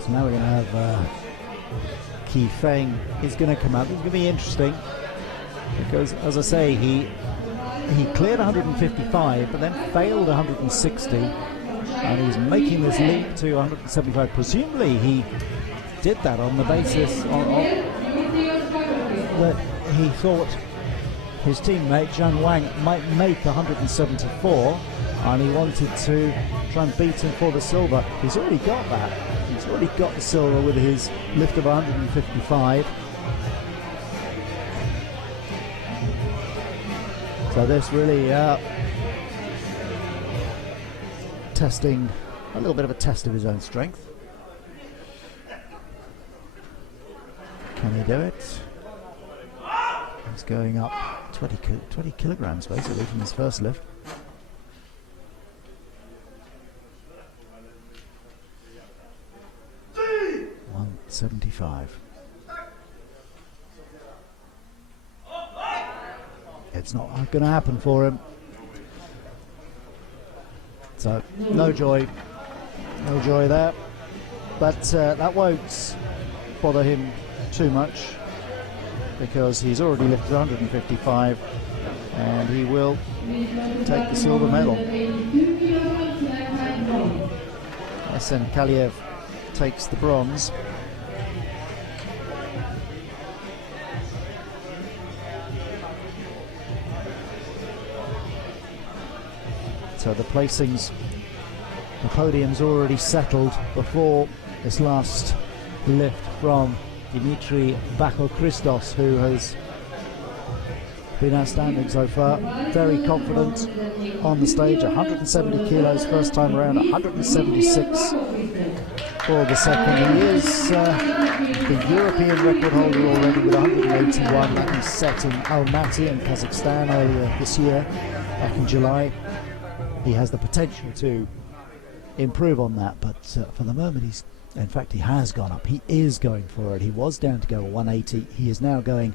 So now we're going to have Qifeng is going to come out. It's going to be interesting because, as I say, he cleared 155 but then failed 160, and he's making this leap to 175. Presumably he did that on the basis that he thought his teammate Zhan Wang might make 174, and he wanted to try and beat him for the silver. He's already got that. He's already got the silver with his lift of 155. So this really testing, a little bit of a test of his own strength. Can he do it? He's going up 20 kilograms basically from his first lift. $175. It's not going to happen for him. So no joy there. But that won't bother him too much, because he's already lifted 155 and he will take the silver medal. SM Kalev takes the bronze. So the placings, the podium's already settled before this last lift from Dimitri Bachokristos, who has been outstanding so far. Very confident on the stage. 170 kilos first time around, 176 for the second. He is the European record holder already with 181 that he set in Almaty in Kazakhstan earlier this year, back in July. He has the potential to improve on that, but for the moment he has gone up. He is going for it. He was down to go 180. He is now going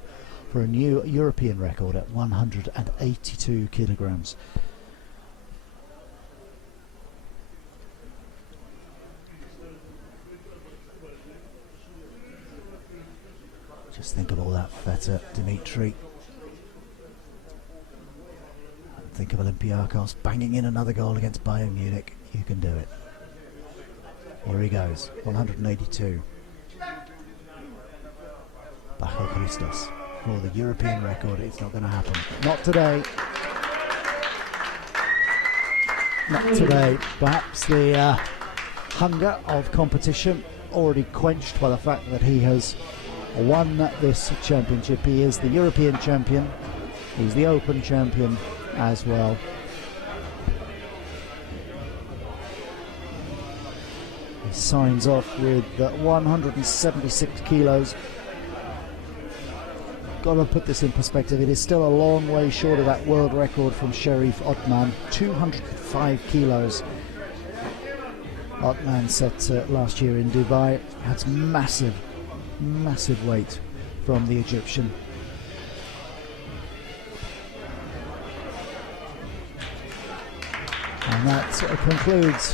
for a new European record at 182 kilograms. Just think of all that feta, Dimitri. And think of Olympiakos banging in another goal against Bayern Munich. You can do it. Here he goes, 182. Bachokristos for the European record. It's not going to happen. Not today. Not today. Perhaps the hunger of competition already quenched by the fact that he has won this championship. He is the European champion. He's the Open champion as well. He signs off with 176 kilos. Got to put this in perspective. It is still a long way short of that world record from Sherif Otman, 205 kilos. Otman set last year in Dubai. That's massive weight from the Egyptian. And that concludes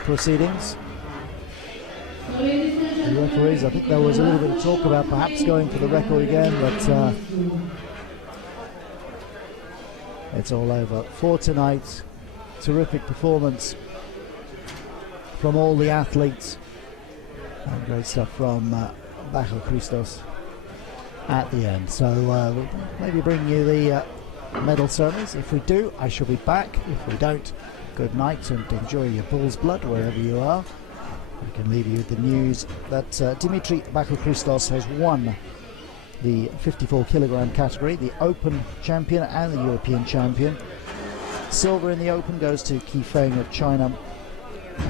proceedings. The referees, I think there was a little bit of talk about perhaps going for the record again, but it's all over for tonight. Terrific performance from all the athletes, and great stuff from Bachokristos at the end. So we'll maybe bring you the medal ceremonies. If we do, I shall be back. If we don't, good night and enjoy your bull's blood wherever you are. I can leave you with the news that Dimitri Bachokristos has won the 54 kilogram category, the Open champion and the European champion. Silver in the Open goes to Qifeng of China,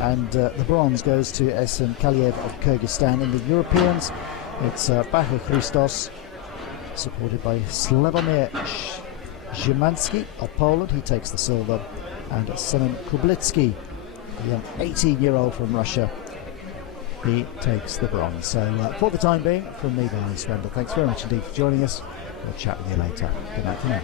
and the bronze goes to Esen Kaliev of Kyrgyzstan. In the Europeans, it's Bachokristos, supported by Slavomir Szymanski of Poland. He takes the silver, and Semyon Kublitsky, the young 18-year-old from Russia, he takes the bronze. So for the time being, from me, Barney Swendell, thanks very much indeed for joining us. We'll chat with you later. Good night for now.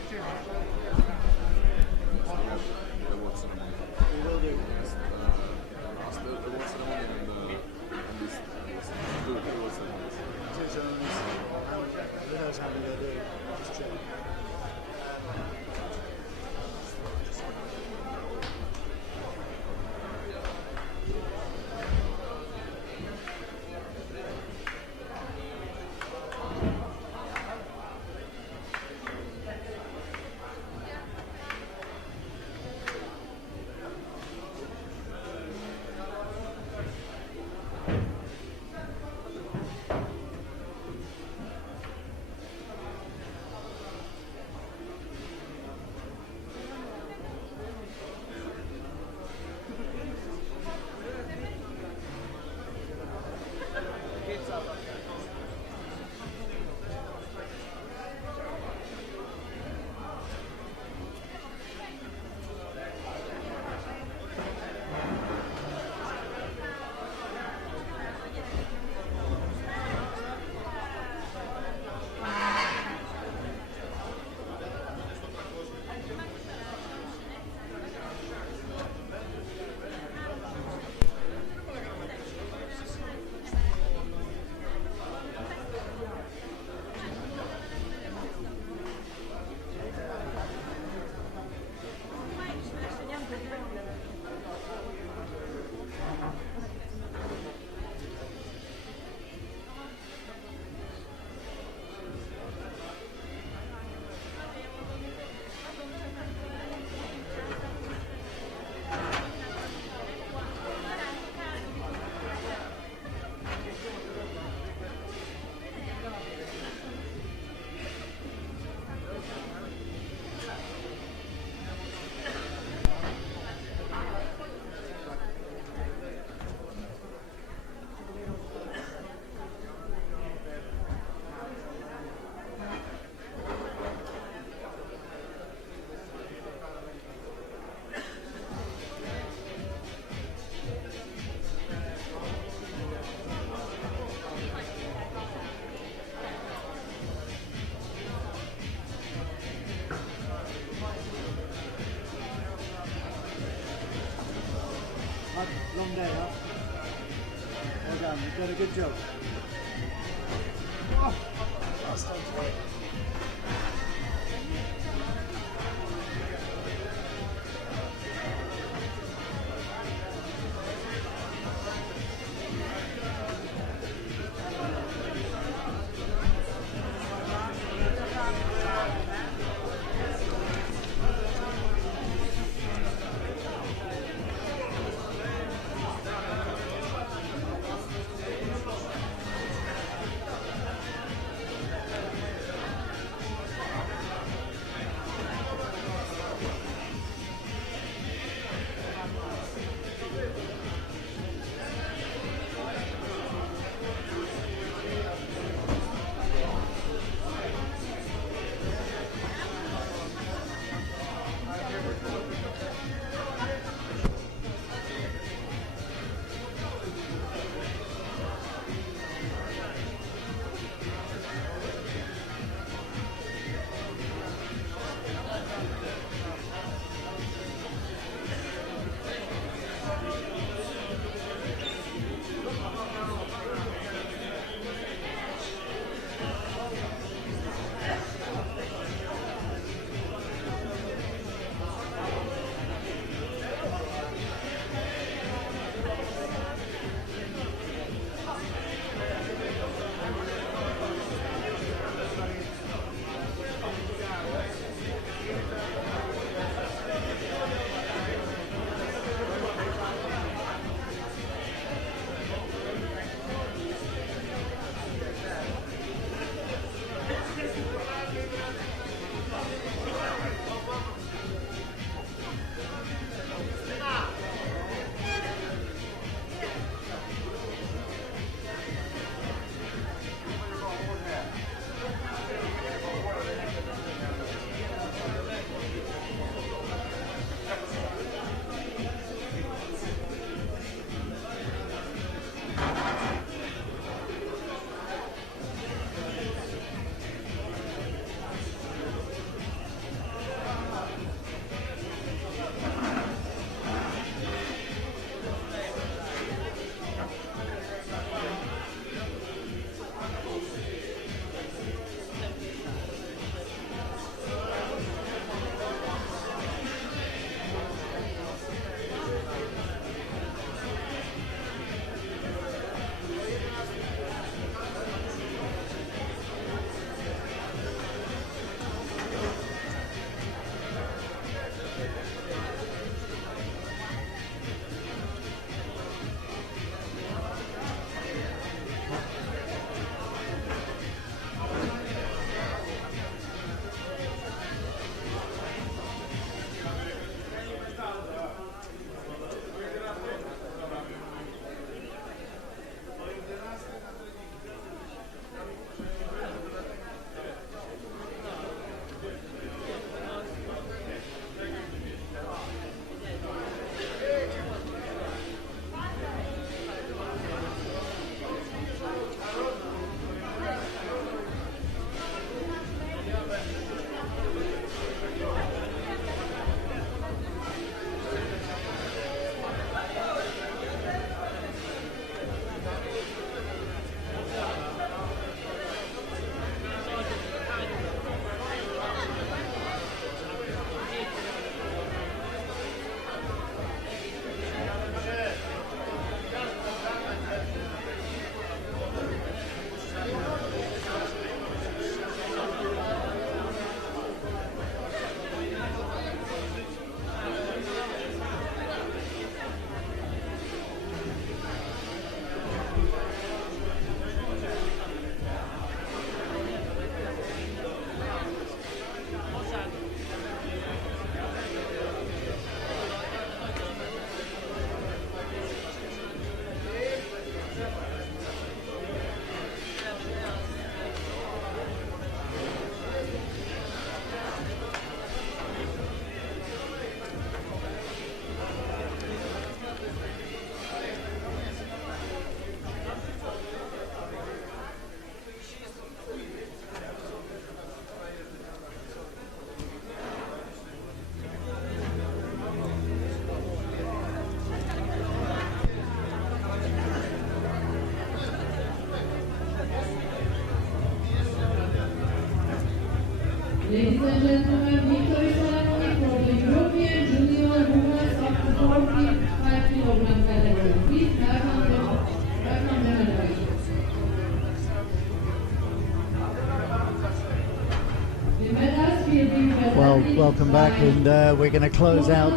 hard, long day, huh? Well done, you've done a good job. Oh, that's done great. and gentlemen, victory ceremony for the European Junior Women's up to 45 kilogram category. Please welcome the medalists. The medals will be presented. Well, welcome back, and we're going to close out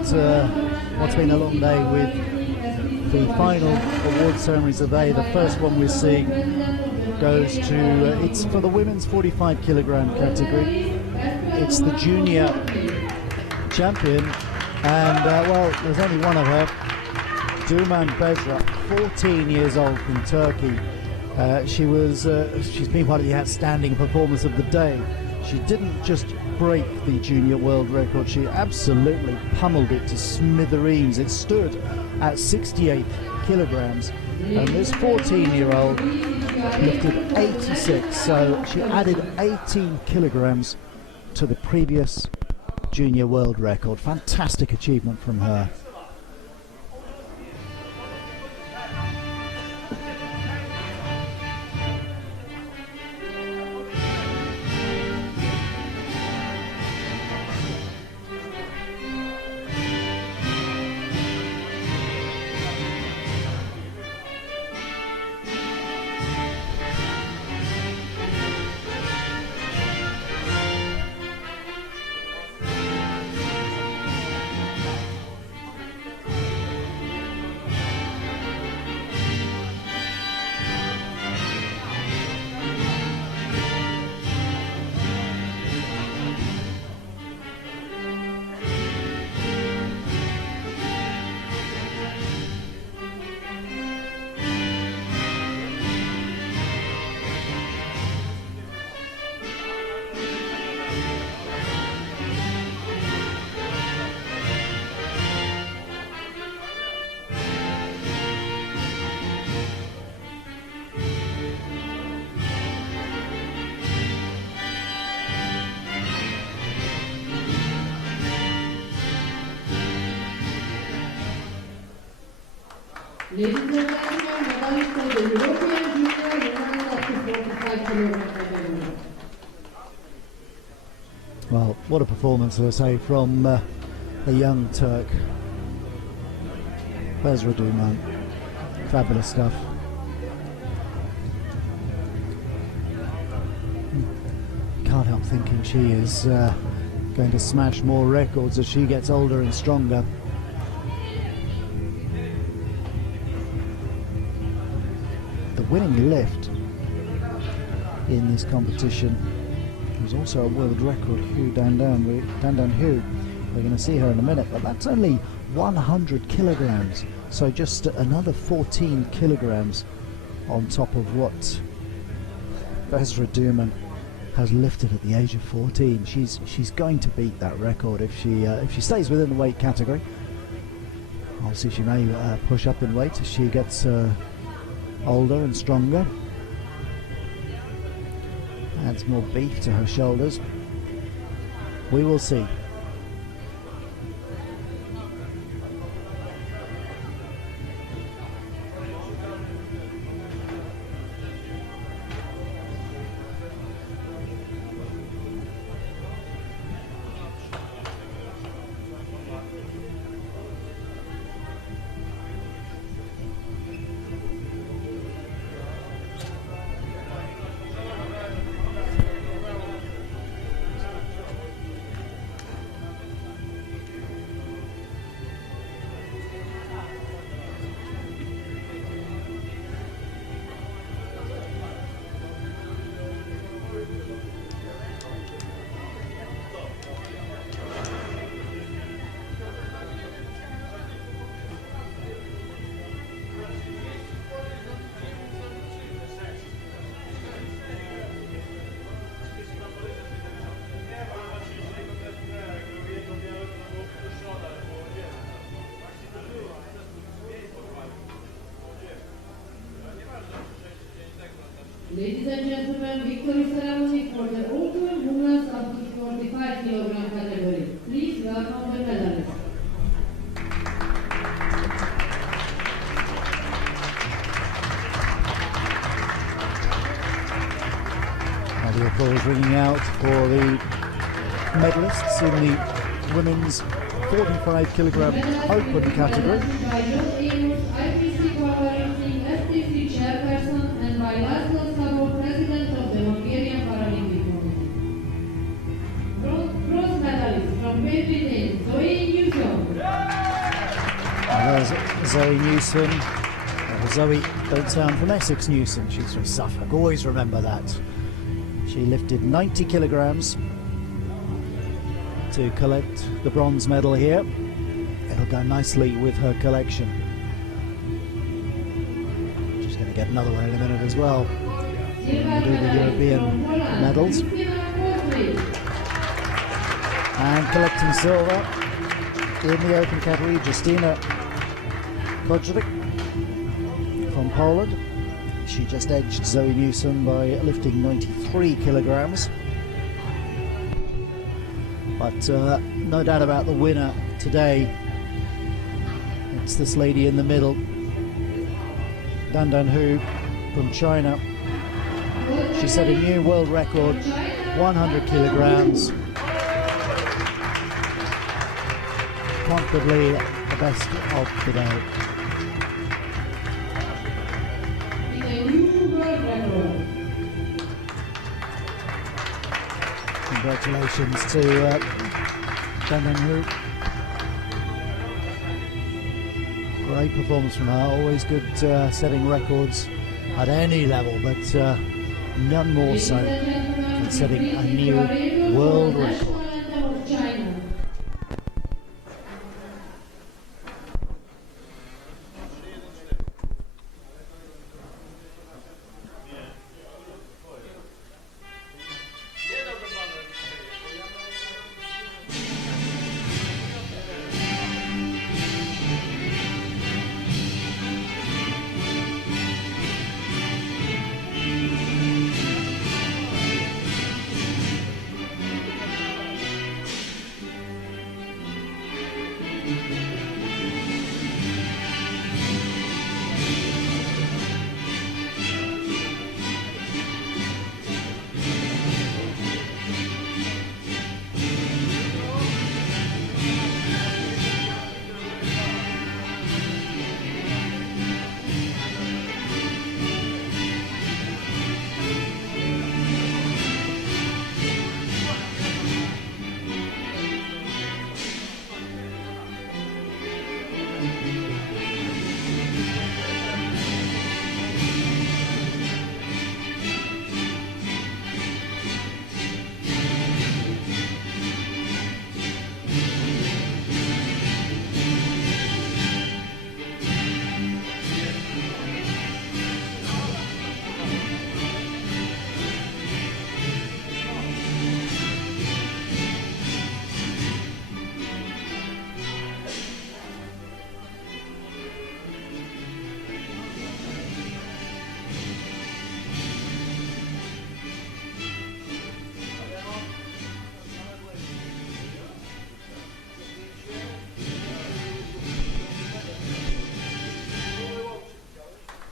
what's been a long day with the final award ceremonies of the day. The first one we're seeing goes to, it's for the women's 45 kilogram category. It's the junior champion, and well, there's only one of her, Duman Bezra, 14 years old, from Turkey. She's been part of the outstanding performance of the day. She didn't just break the junior world record, she absolutely pummeled it to smithereens. It stood at 68 kilograms, and this 14-year-old lifted 86, so she added 18 kilograms to the previous junior world record. Fantastic achievement from her. Ladies and gentlemen, medalist for the European Junior Women's up to 45 kilogram category. Well, what a performance, I say, from the young Turk, Bezra Duman. Fabulous stuff. Can't help thinking she is going to smash more records as she gets older and stronger. The winning lift in this competition was also a world record. Dan Hu. We're going to see her in a minute, but that's only 100 kilograms, so just another 14 kilograms on top of what Bezra Duman has lifted at the age of 14. She's going to beat that record if she stays within the weight category. Obviously, she may push up in weight as she gets older and stronger. Adds more beef to her shoulders. We will see. Ladies and gentlemen, victory ceremony for the open women's up to 45 kilogram category. Please welcome the medalists. The applause ringing out for the medalists in the women's 45 kilogram open category. By John Eger, IPC Powerlifting STC chairperson, and by Laszlo Sabo, president of the Hungarian Paralympic Committee. Bronze medalist from Great Britain, Zoe Newson. There's Zoe Newson. Zoe don't sound from Essex Newson, she's from Suffolk, always remember that. She lifted 90 kilograms to collect the bronze medal here. It'll go nicely with her collection. She's going to get another one in a minute as well. We'll do the European medals. And collecting silver in the open category, Justyna Kodzik from Poland. She just edged Zoe Newson by lifting 93 kilograms. But no doubt about the winner today. It's this lady in the middle, Dan Hu from China. She set a new world record, 100 kilograms. Comfortably the best of the day. Congratulations to Dan Hu. Great performance from her, always good setting records at any level, but none more so than setting a new world record.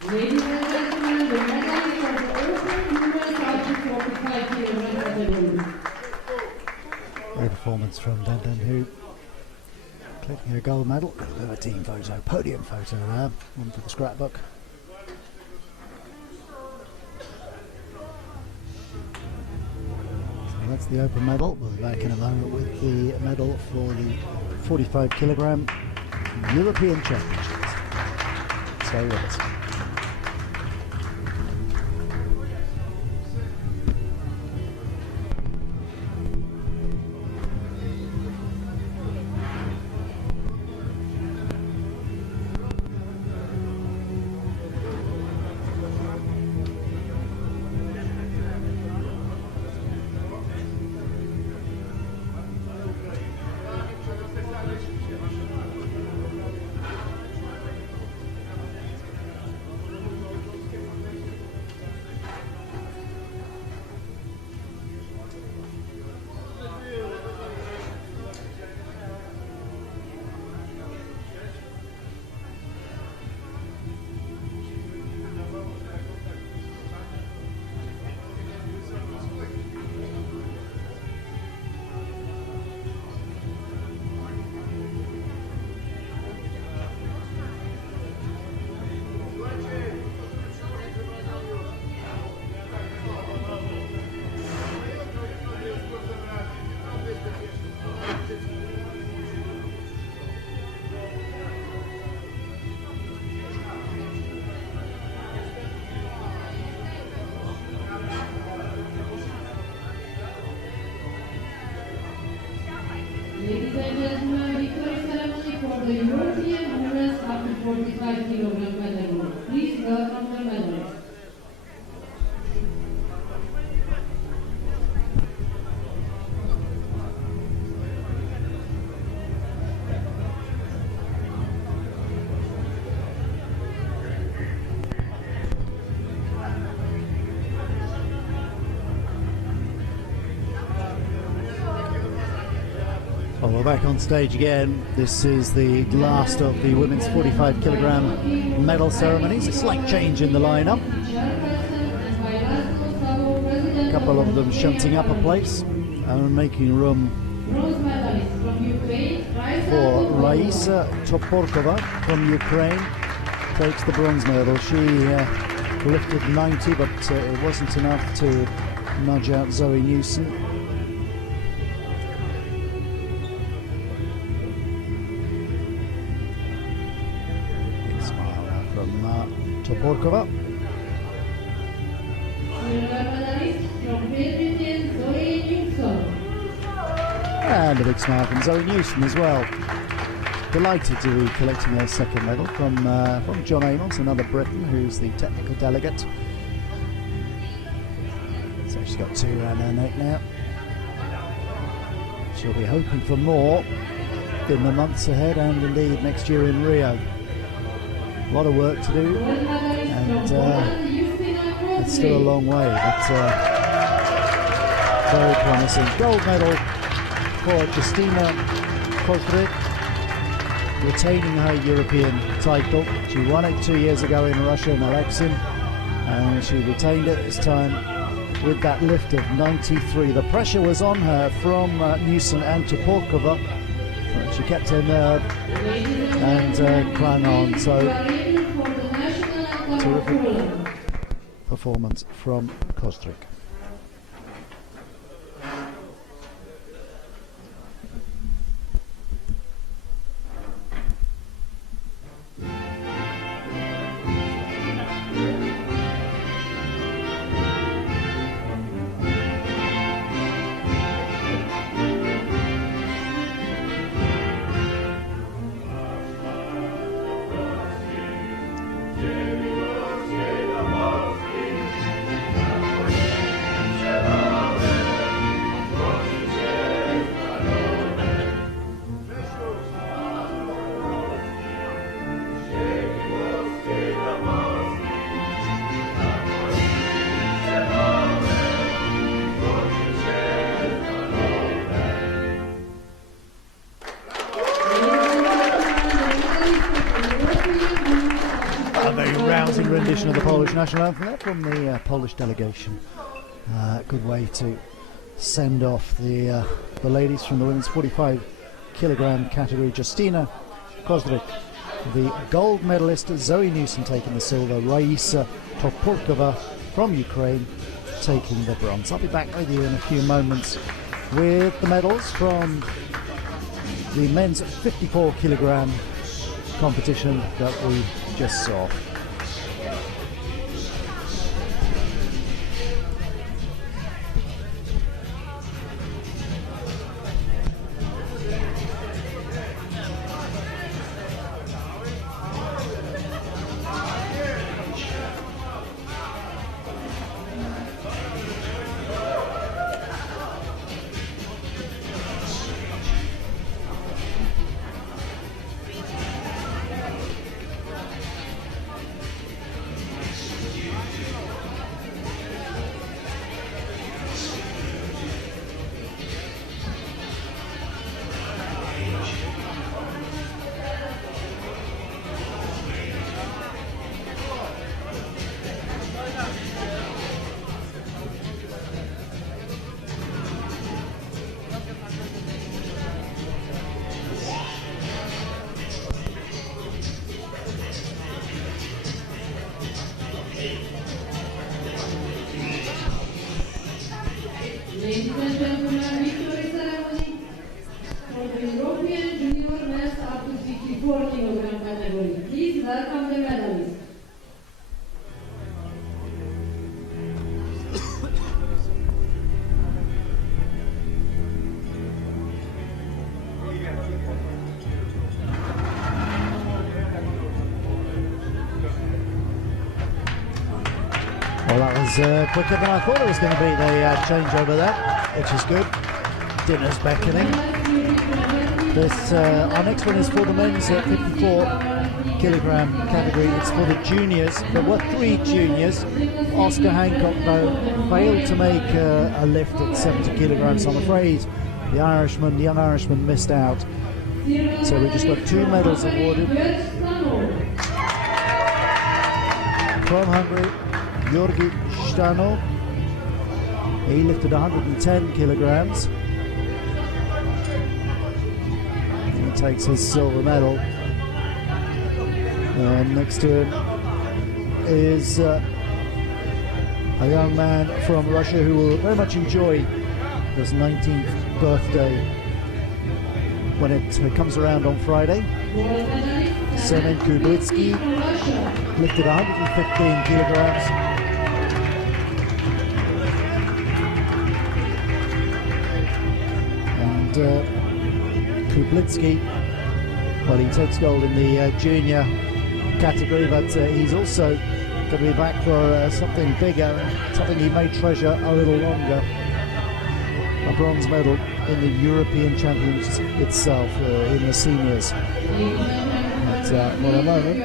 Ladies and gentlemen, the medalist for the open women's 45 kilogram category. Great performance from Dan Hu. Collecting a gold medal. Got a bit of a team photo, podium photo there. One for the scrapbook. So that's the open medal. We'll be back in a moment with the medal for the 45 kilogram European Championships. Stay with us. Ladies and gentlemen, victory ceremony for the European women's up to 45 kg category. Please welcome the medalists. Well, we're back on stage again. This is the last of the women's 45 kilogram medal ceremonies. It's like change in the lineup. A couple of them shunting up a place and making room for Raisa Toporkova from Ukraine. Takes the bronze medal. She lifted 90, but it wasn't enough to nudge out Zoe Newson. Toporkova. And a big smile from Zoe Newson as well. Delighted to be collecting her second medal from John Amos, another Briton who's the technical delegate. So she's got 2 around her neck now. She'll be hoping for more in the months ahead and indeed next year in Rio. A lot of work to do, and it's still a long way, but very promising. Gold medal for Justina Kozrik, retaining her European title. She won it 2 years ago in Russia in Alexin, and she retained it this time with that lift of 93. The pressure was on her from Newson and Toporkova, but she kept her nerve and clung on. So terrific performance from Kozrik. Rendition of the Polish national anthem there from the Polish delegation. Good way to send off the ladies from the women's 45 kilogram category. Justina Kozrik, the gold medalist, Zoe Newson taking the silver, Raisa Toporkova from Ukraine taking the bronze. I'll be back with you in a few moments with the medals from the men's 54 kilogram competition that we just saw. Ladies and gentlemen, victory ceremony for the European junior men's up to 64 kg category. Please welcome the medalists. was quicker than I thought it was going to be, the changeover there, which is good. Dinner's beckoning. Our next one is for the men's 54 kilogram category. It's for the juniors. There were 3 juniors. Oscar Hancock, though, failed to make a lift at 70 kilograms. I'm afraid the young Irishman missed out. So we just got 2 medals awarded. From Hungary, Georgi Stano. He lifted 110 kilograms. He takes his silver medal. And next to him is a young man from Russia who will very much enjoy his 19th birthday when it comes around on Friday. Semen Kublitsky lifted 115 kilograms. And Kublitsky, well, he takes gold in the junior category, but he's also going to be back for something bigger, something he may treasure a little longer. A bronze medal in the European Championships itself, in the seniors. But for a moment.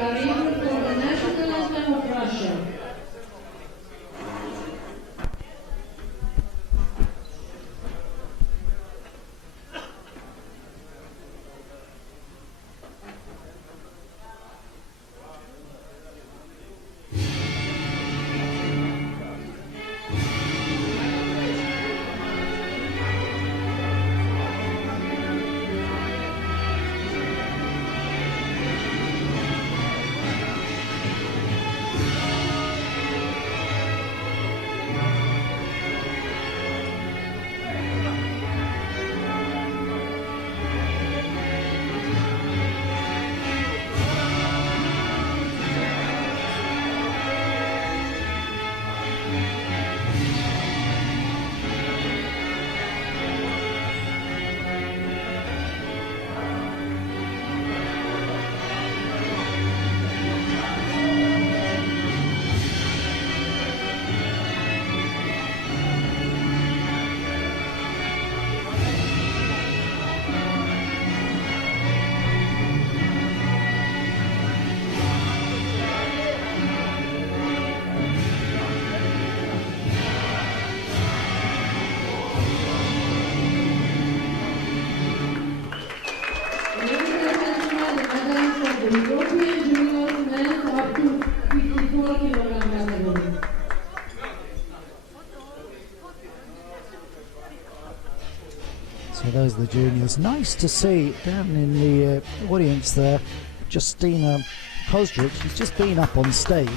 So those are the juniors. Nice to see down in the audience there, Justina Kozdrich. She's just been up on stage,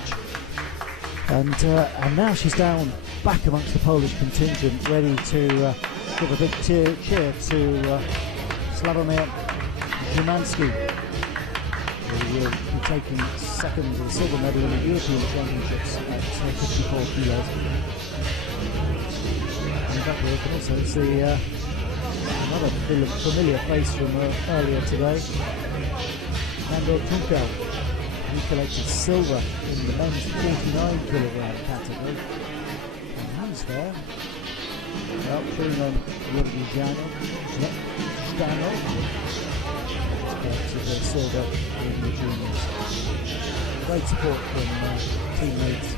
and now she's down back amongst the Polish contingent, ready to give a big cheer to Sławomir Szymanski, who will be taking second or silver medal in the European Championships at 54 kilos. And back there you can also see another familiar face from earlier today, Nando Tunkel. He collected silver in the men's 49 kilogram category. And hands there. Well, Bruno Jorgiano Stano collected silver in the juniors. Great support from teammates.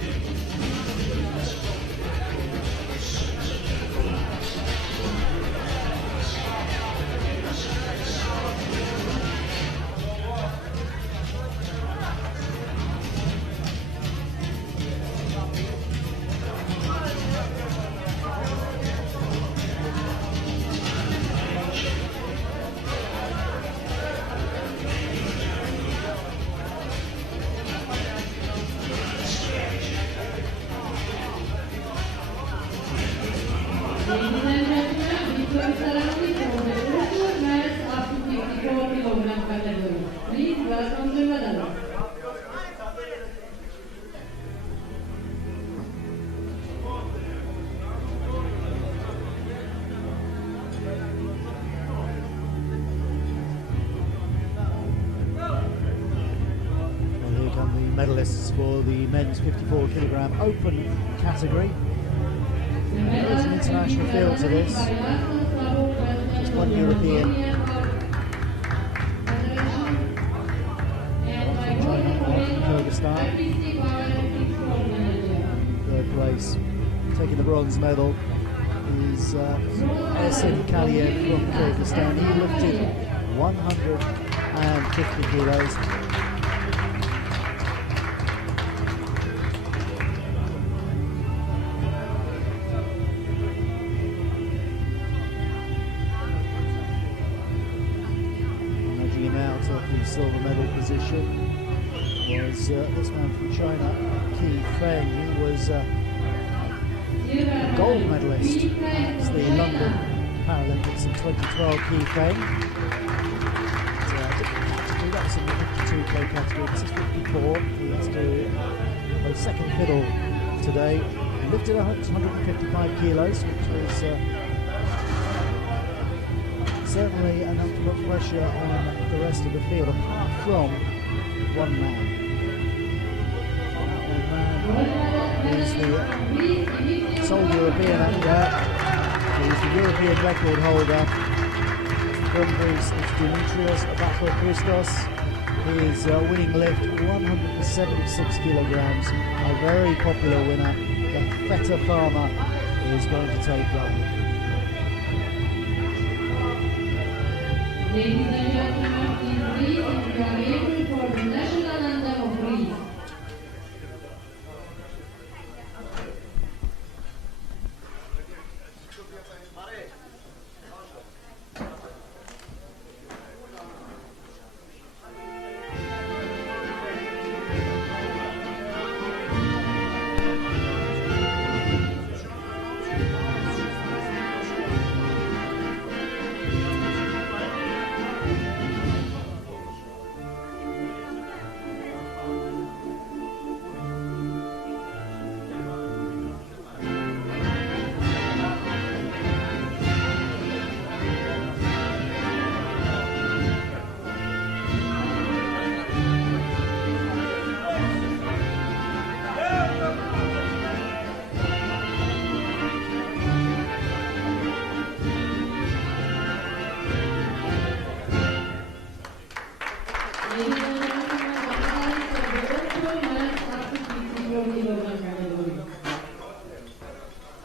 medalists for the men's 54 kilogram open category. There is an international field to this. Just one European. One from China, one from Kyrgyzstan. Third place, taking the bronze medal, is Kaliev from Kyrgyzstan. He lifted 150 kilos. Nudging him out of the silver medal position was this man from China, Qi Feng. He was gold medalist at the London Paralympics in 2012, Qi Feng. Different category, that was in the 52 kg category, this is 54. He has to play second fiddle today. He lifted 155 kilos, which was certainly enough to put pressure on the rest of the field, apart from one man. He's the sole European actor. He's the European record holder from Greece. It's Dimitrios Christos. His winning lift 176 kilograms. A very popular winner. The Feta farmer is going to take gold. Ladies and gentlemen, please, we are waiting for the national anthem of Greece.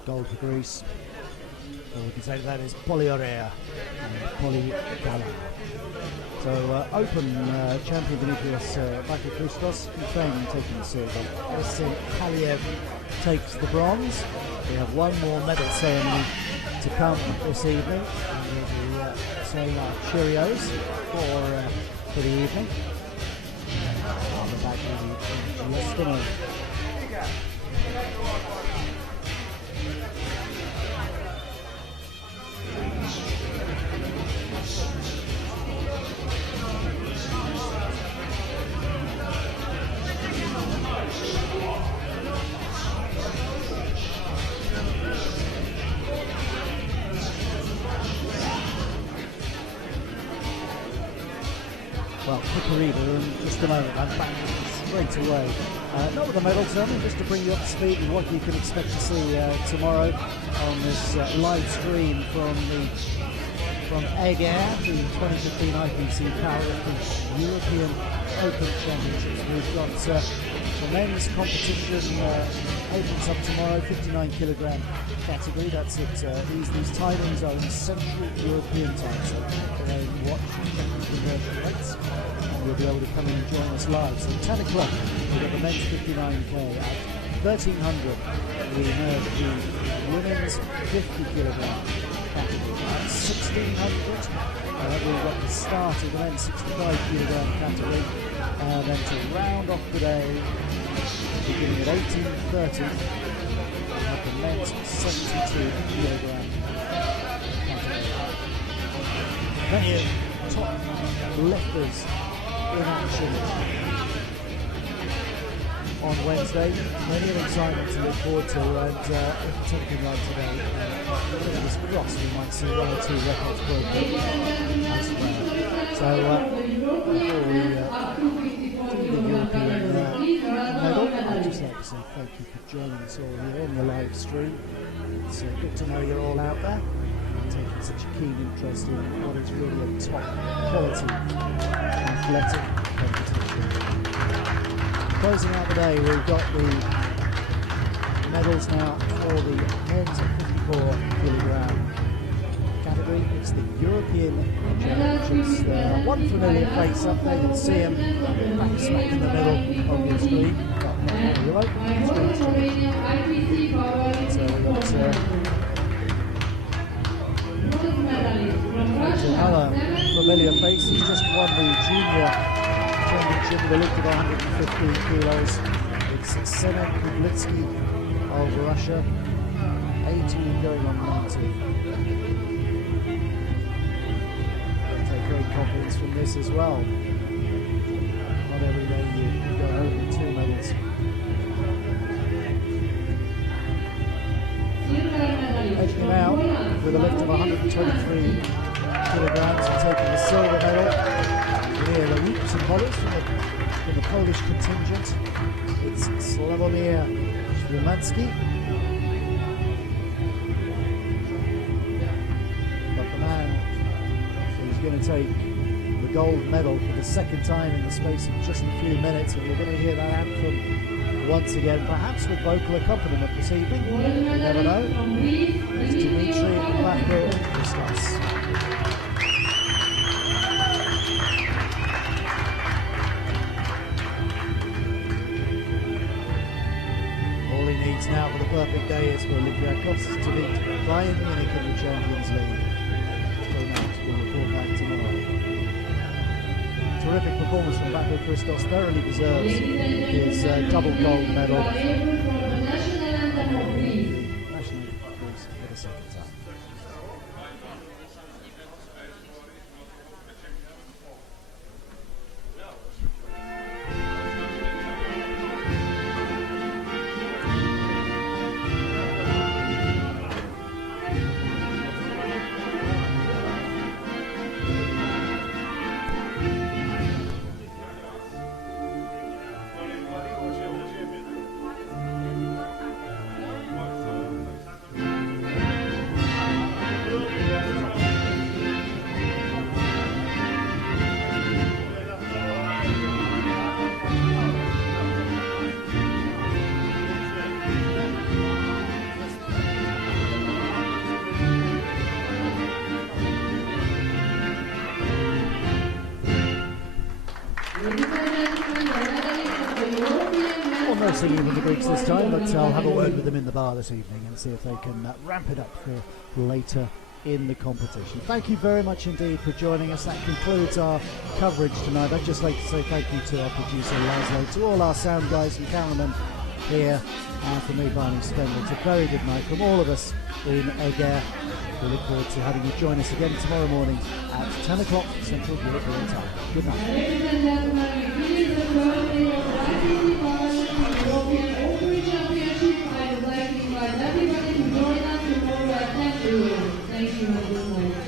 Gold for Greece. All we can say to that is Polyorea and Polygala. So open champion Dimitrios Christos, Ukraine taking the silver. Kaliev takes the bronze. We have one more medal ceremony to come this evening. And we'll be saying our cheerios for the evening. I'll be back in less than a well, Hickory, in just a moment. I'm back straight away. Not with the medal ceremony, just to bring you up to speed with what you can expect to see tomorrow on this live stream from Eger, the 2015 IPC Powerlifting European Open Championships. We've got the men's competition opens up tomorrow, 59 kilogram category. That's it. These timings are in Central European time, so your own watch and check the conversion rates, and you'll be able to come in and join us live. So 10 o'clock, we've got the men's 59k at 1300. We have the women's 50 kilogram category at 1600. We've got the start of the men's 65 kilogram category. Then to round off the day, beginning at 18:30, we have the men's 72 kilogram category. Plenty of top lifters in action on Wednesday. Plenty of excitement to look forward to, and if something like today, fingers crossed, we might see one or two records broken as well. So before we do the European thank you for joining us all here in the live stream. It's good to know you're all out there, taking such a keen interest in what is really a top quality athletic competition. Closing out the day, we've got the medals now for the men's 54 kilogram category. It's the European Championships. One familiar face up there, you can see him back smack in the middle on your screen. IPC Powerlifting. So we've got another familiar face. He's just won the junior championship with a lift of 115 kilos. It's Semen Kublitsky of Russia, 18 going on 19. Take great confidence from this as well. Not every day you go home with 2 medals. Edging out with a lift of 123 kilograms and taking the silver medal. Here the whoops and hollers from the Polish contingent. It's Sławomir Szlimanski. But the man who's going to take the gold medal for the second time in the space of just a few minutes, and you're going to hear that anthem once again, perhaps with vocal accompaniment this evening. You never know. It's Dimitri Lafko-Christos. All he needs now for the perfect day is for Olympiakos to beat Bayern Munich in the Champions League. We'll report back tomorrow. Terrific performance from Lafko-Christos, thoroughly deserves his double gold medal. National of Greece for the second time. Almost singing with the Greeks this time, but I'll have a word with them in the bar this evening and see if they can ramp it up for later in the competition. Thank you very much indeed for joining us. That concludes our coverage tonight. I'd just like to say thank you to our producer Laszlo, to all our sound guys and cameramen here, and from me, Barney Spendle. It's a very good night from all of us in Eger. We look forward to having you join us again tomorrow morning at 10 o'clock Central European Time. Good night. Ladies and gentlemen, it is the birthday of IPC Powerlifting European Open Championship. I would like to invite everybody to join us tomorrow at 10 a.m. Thank you and good night.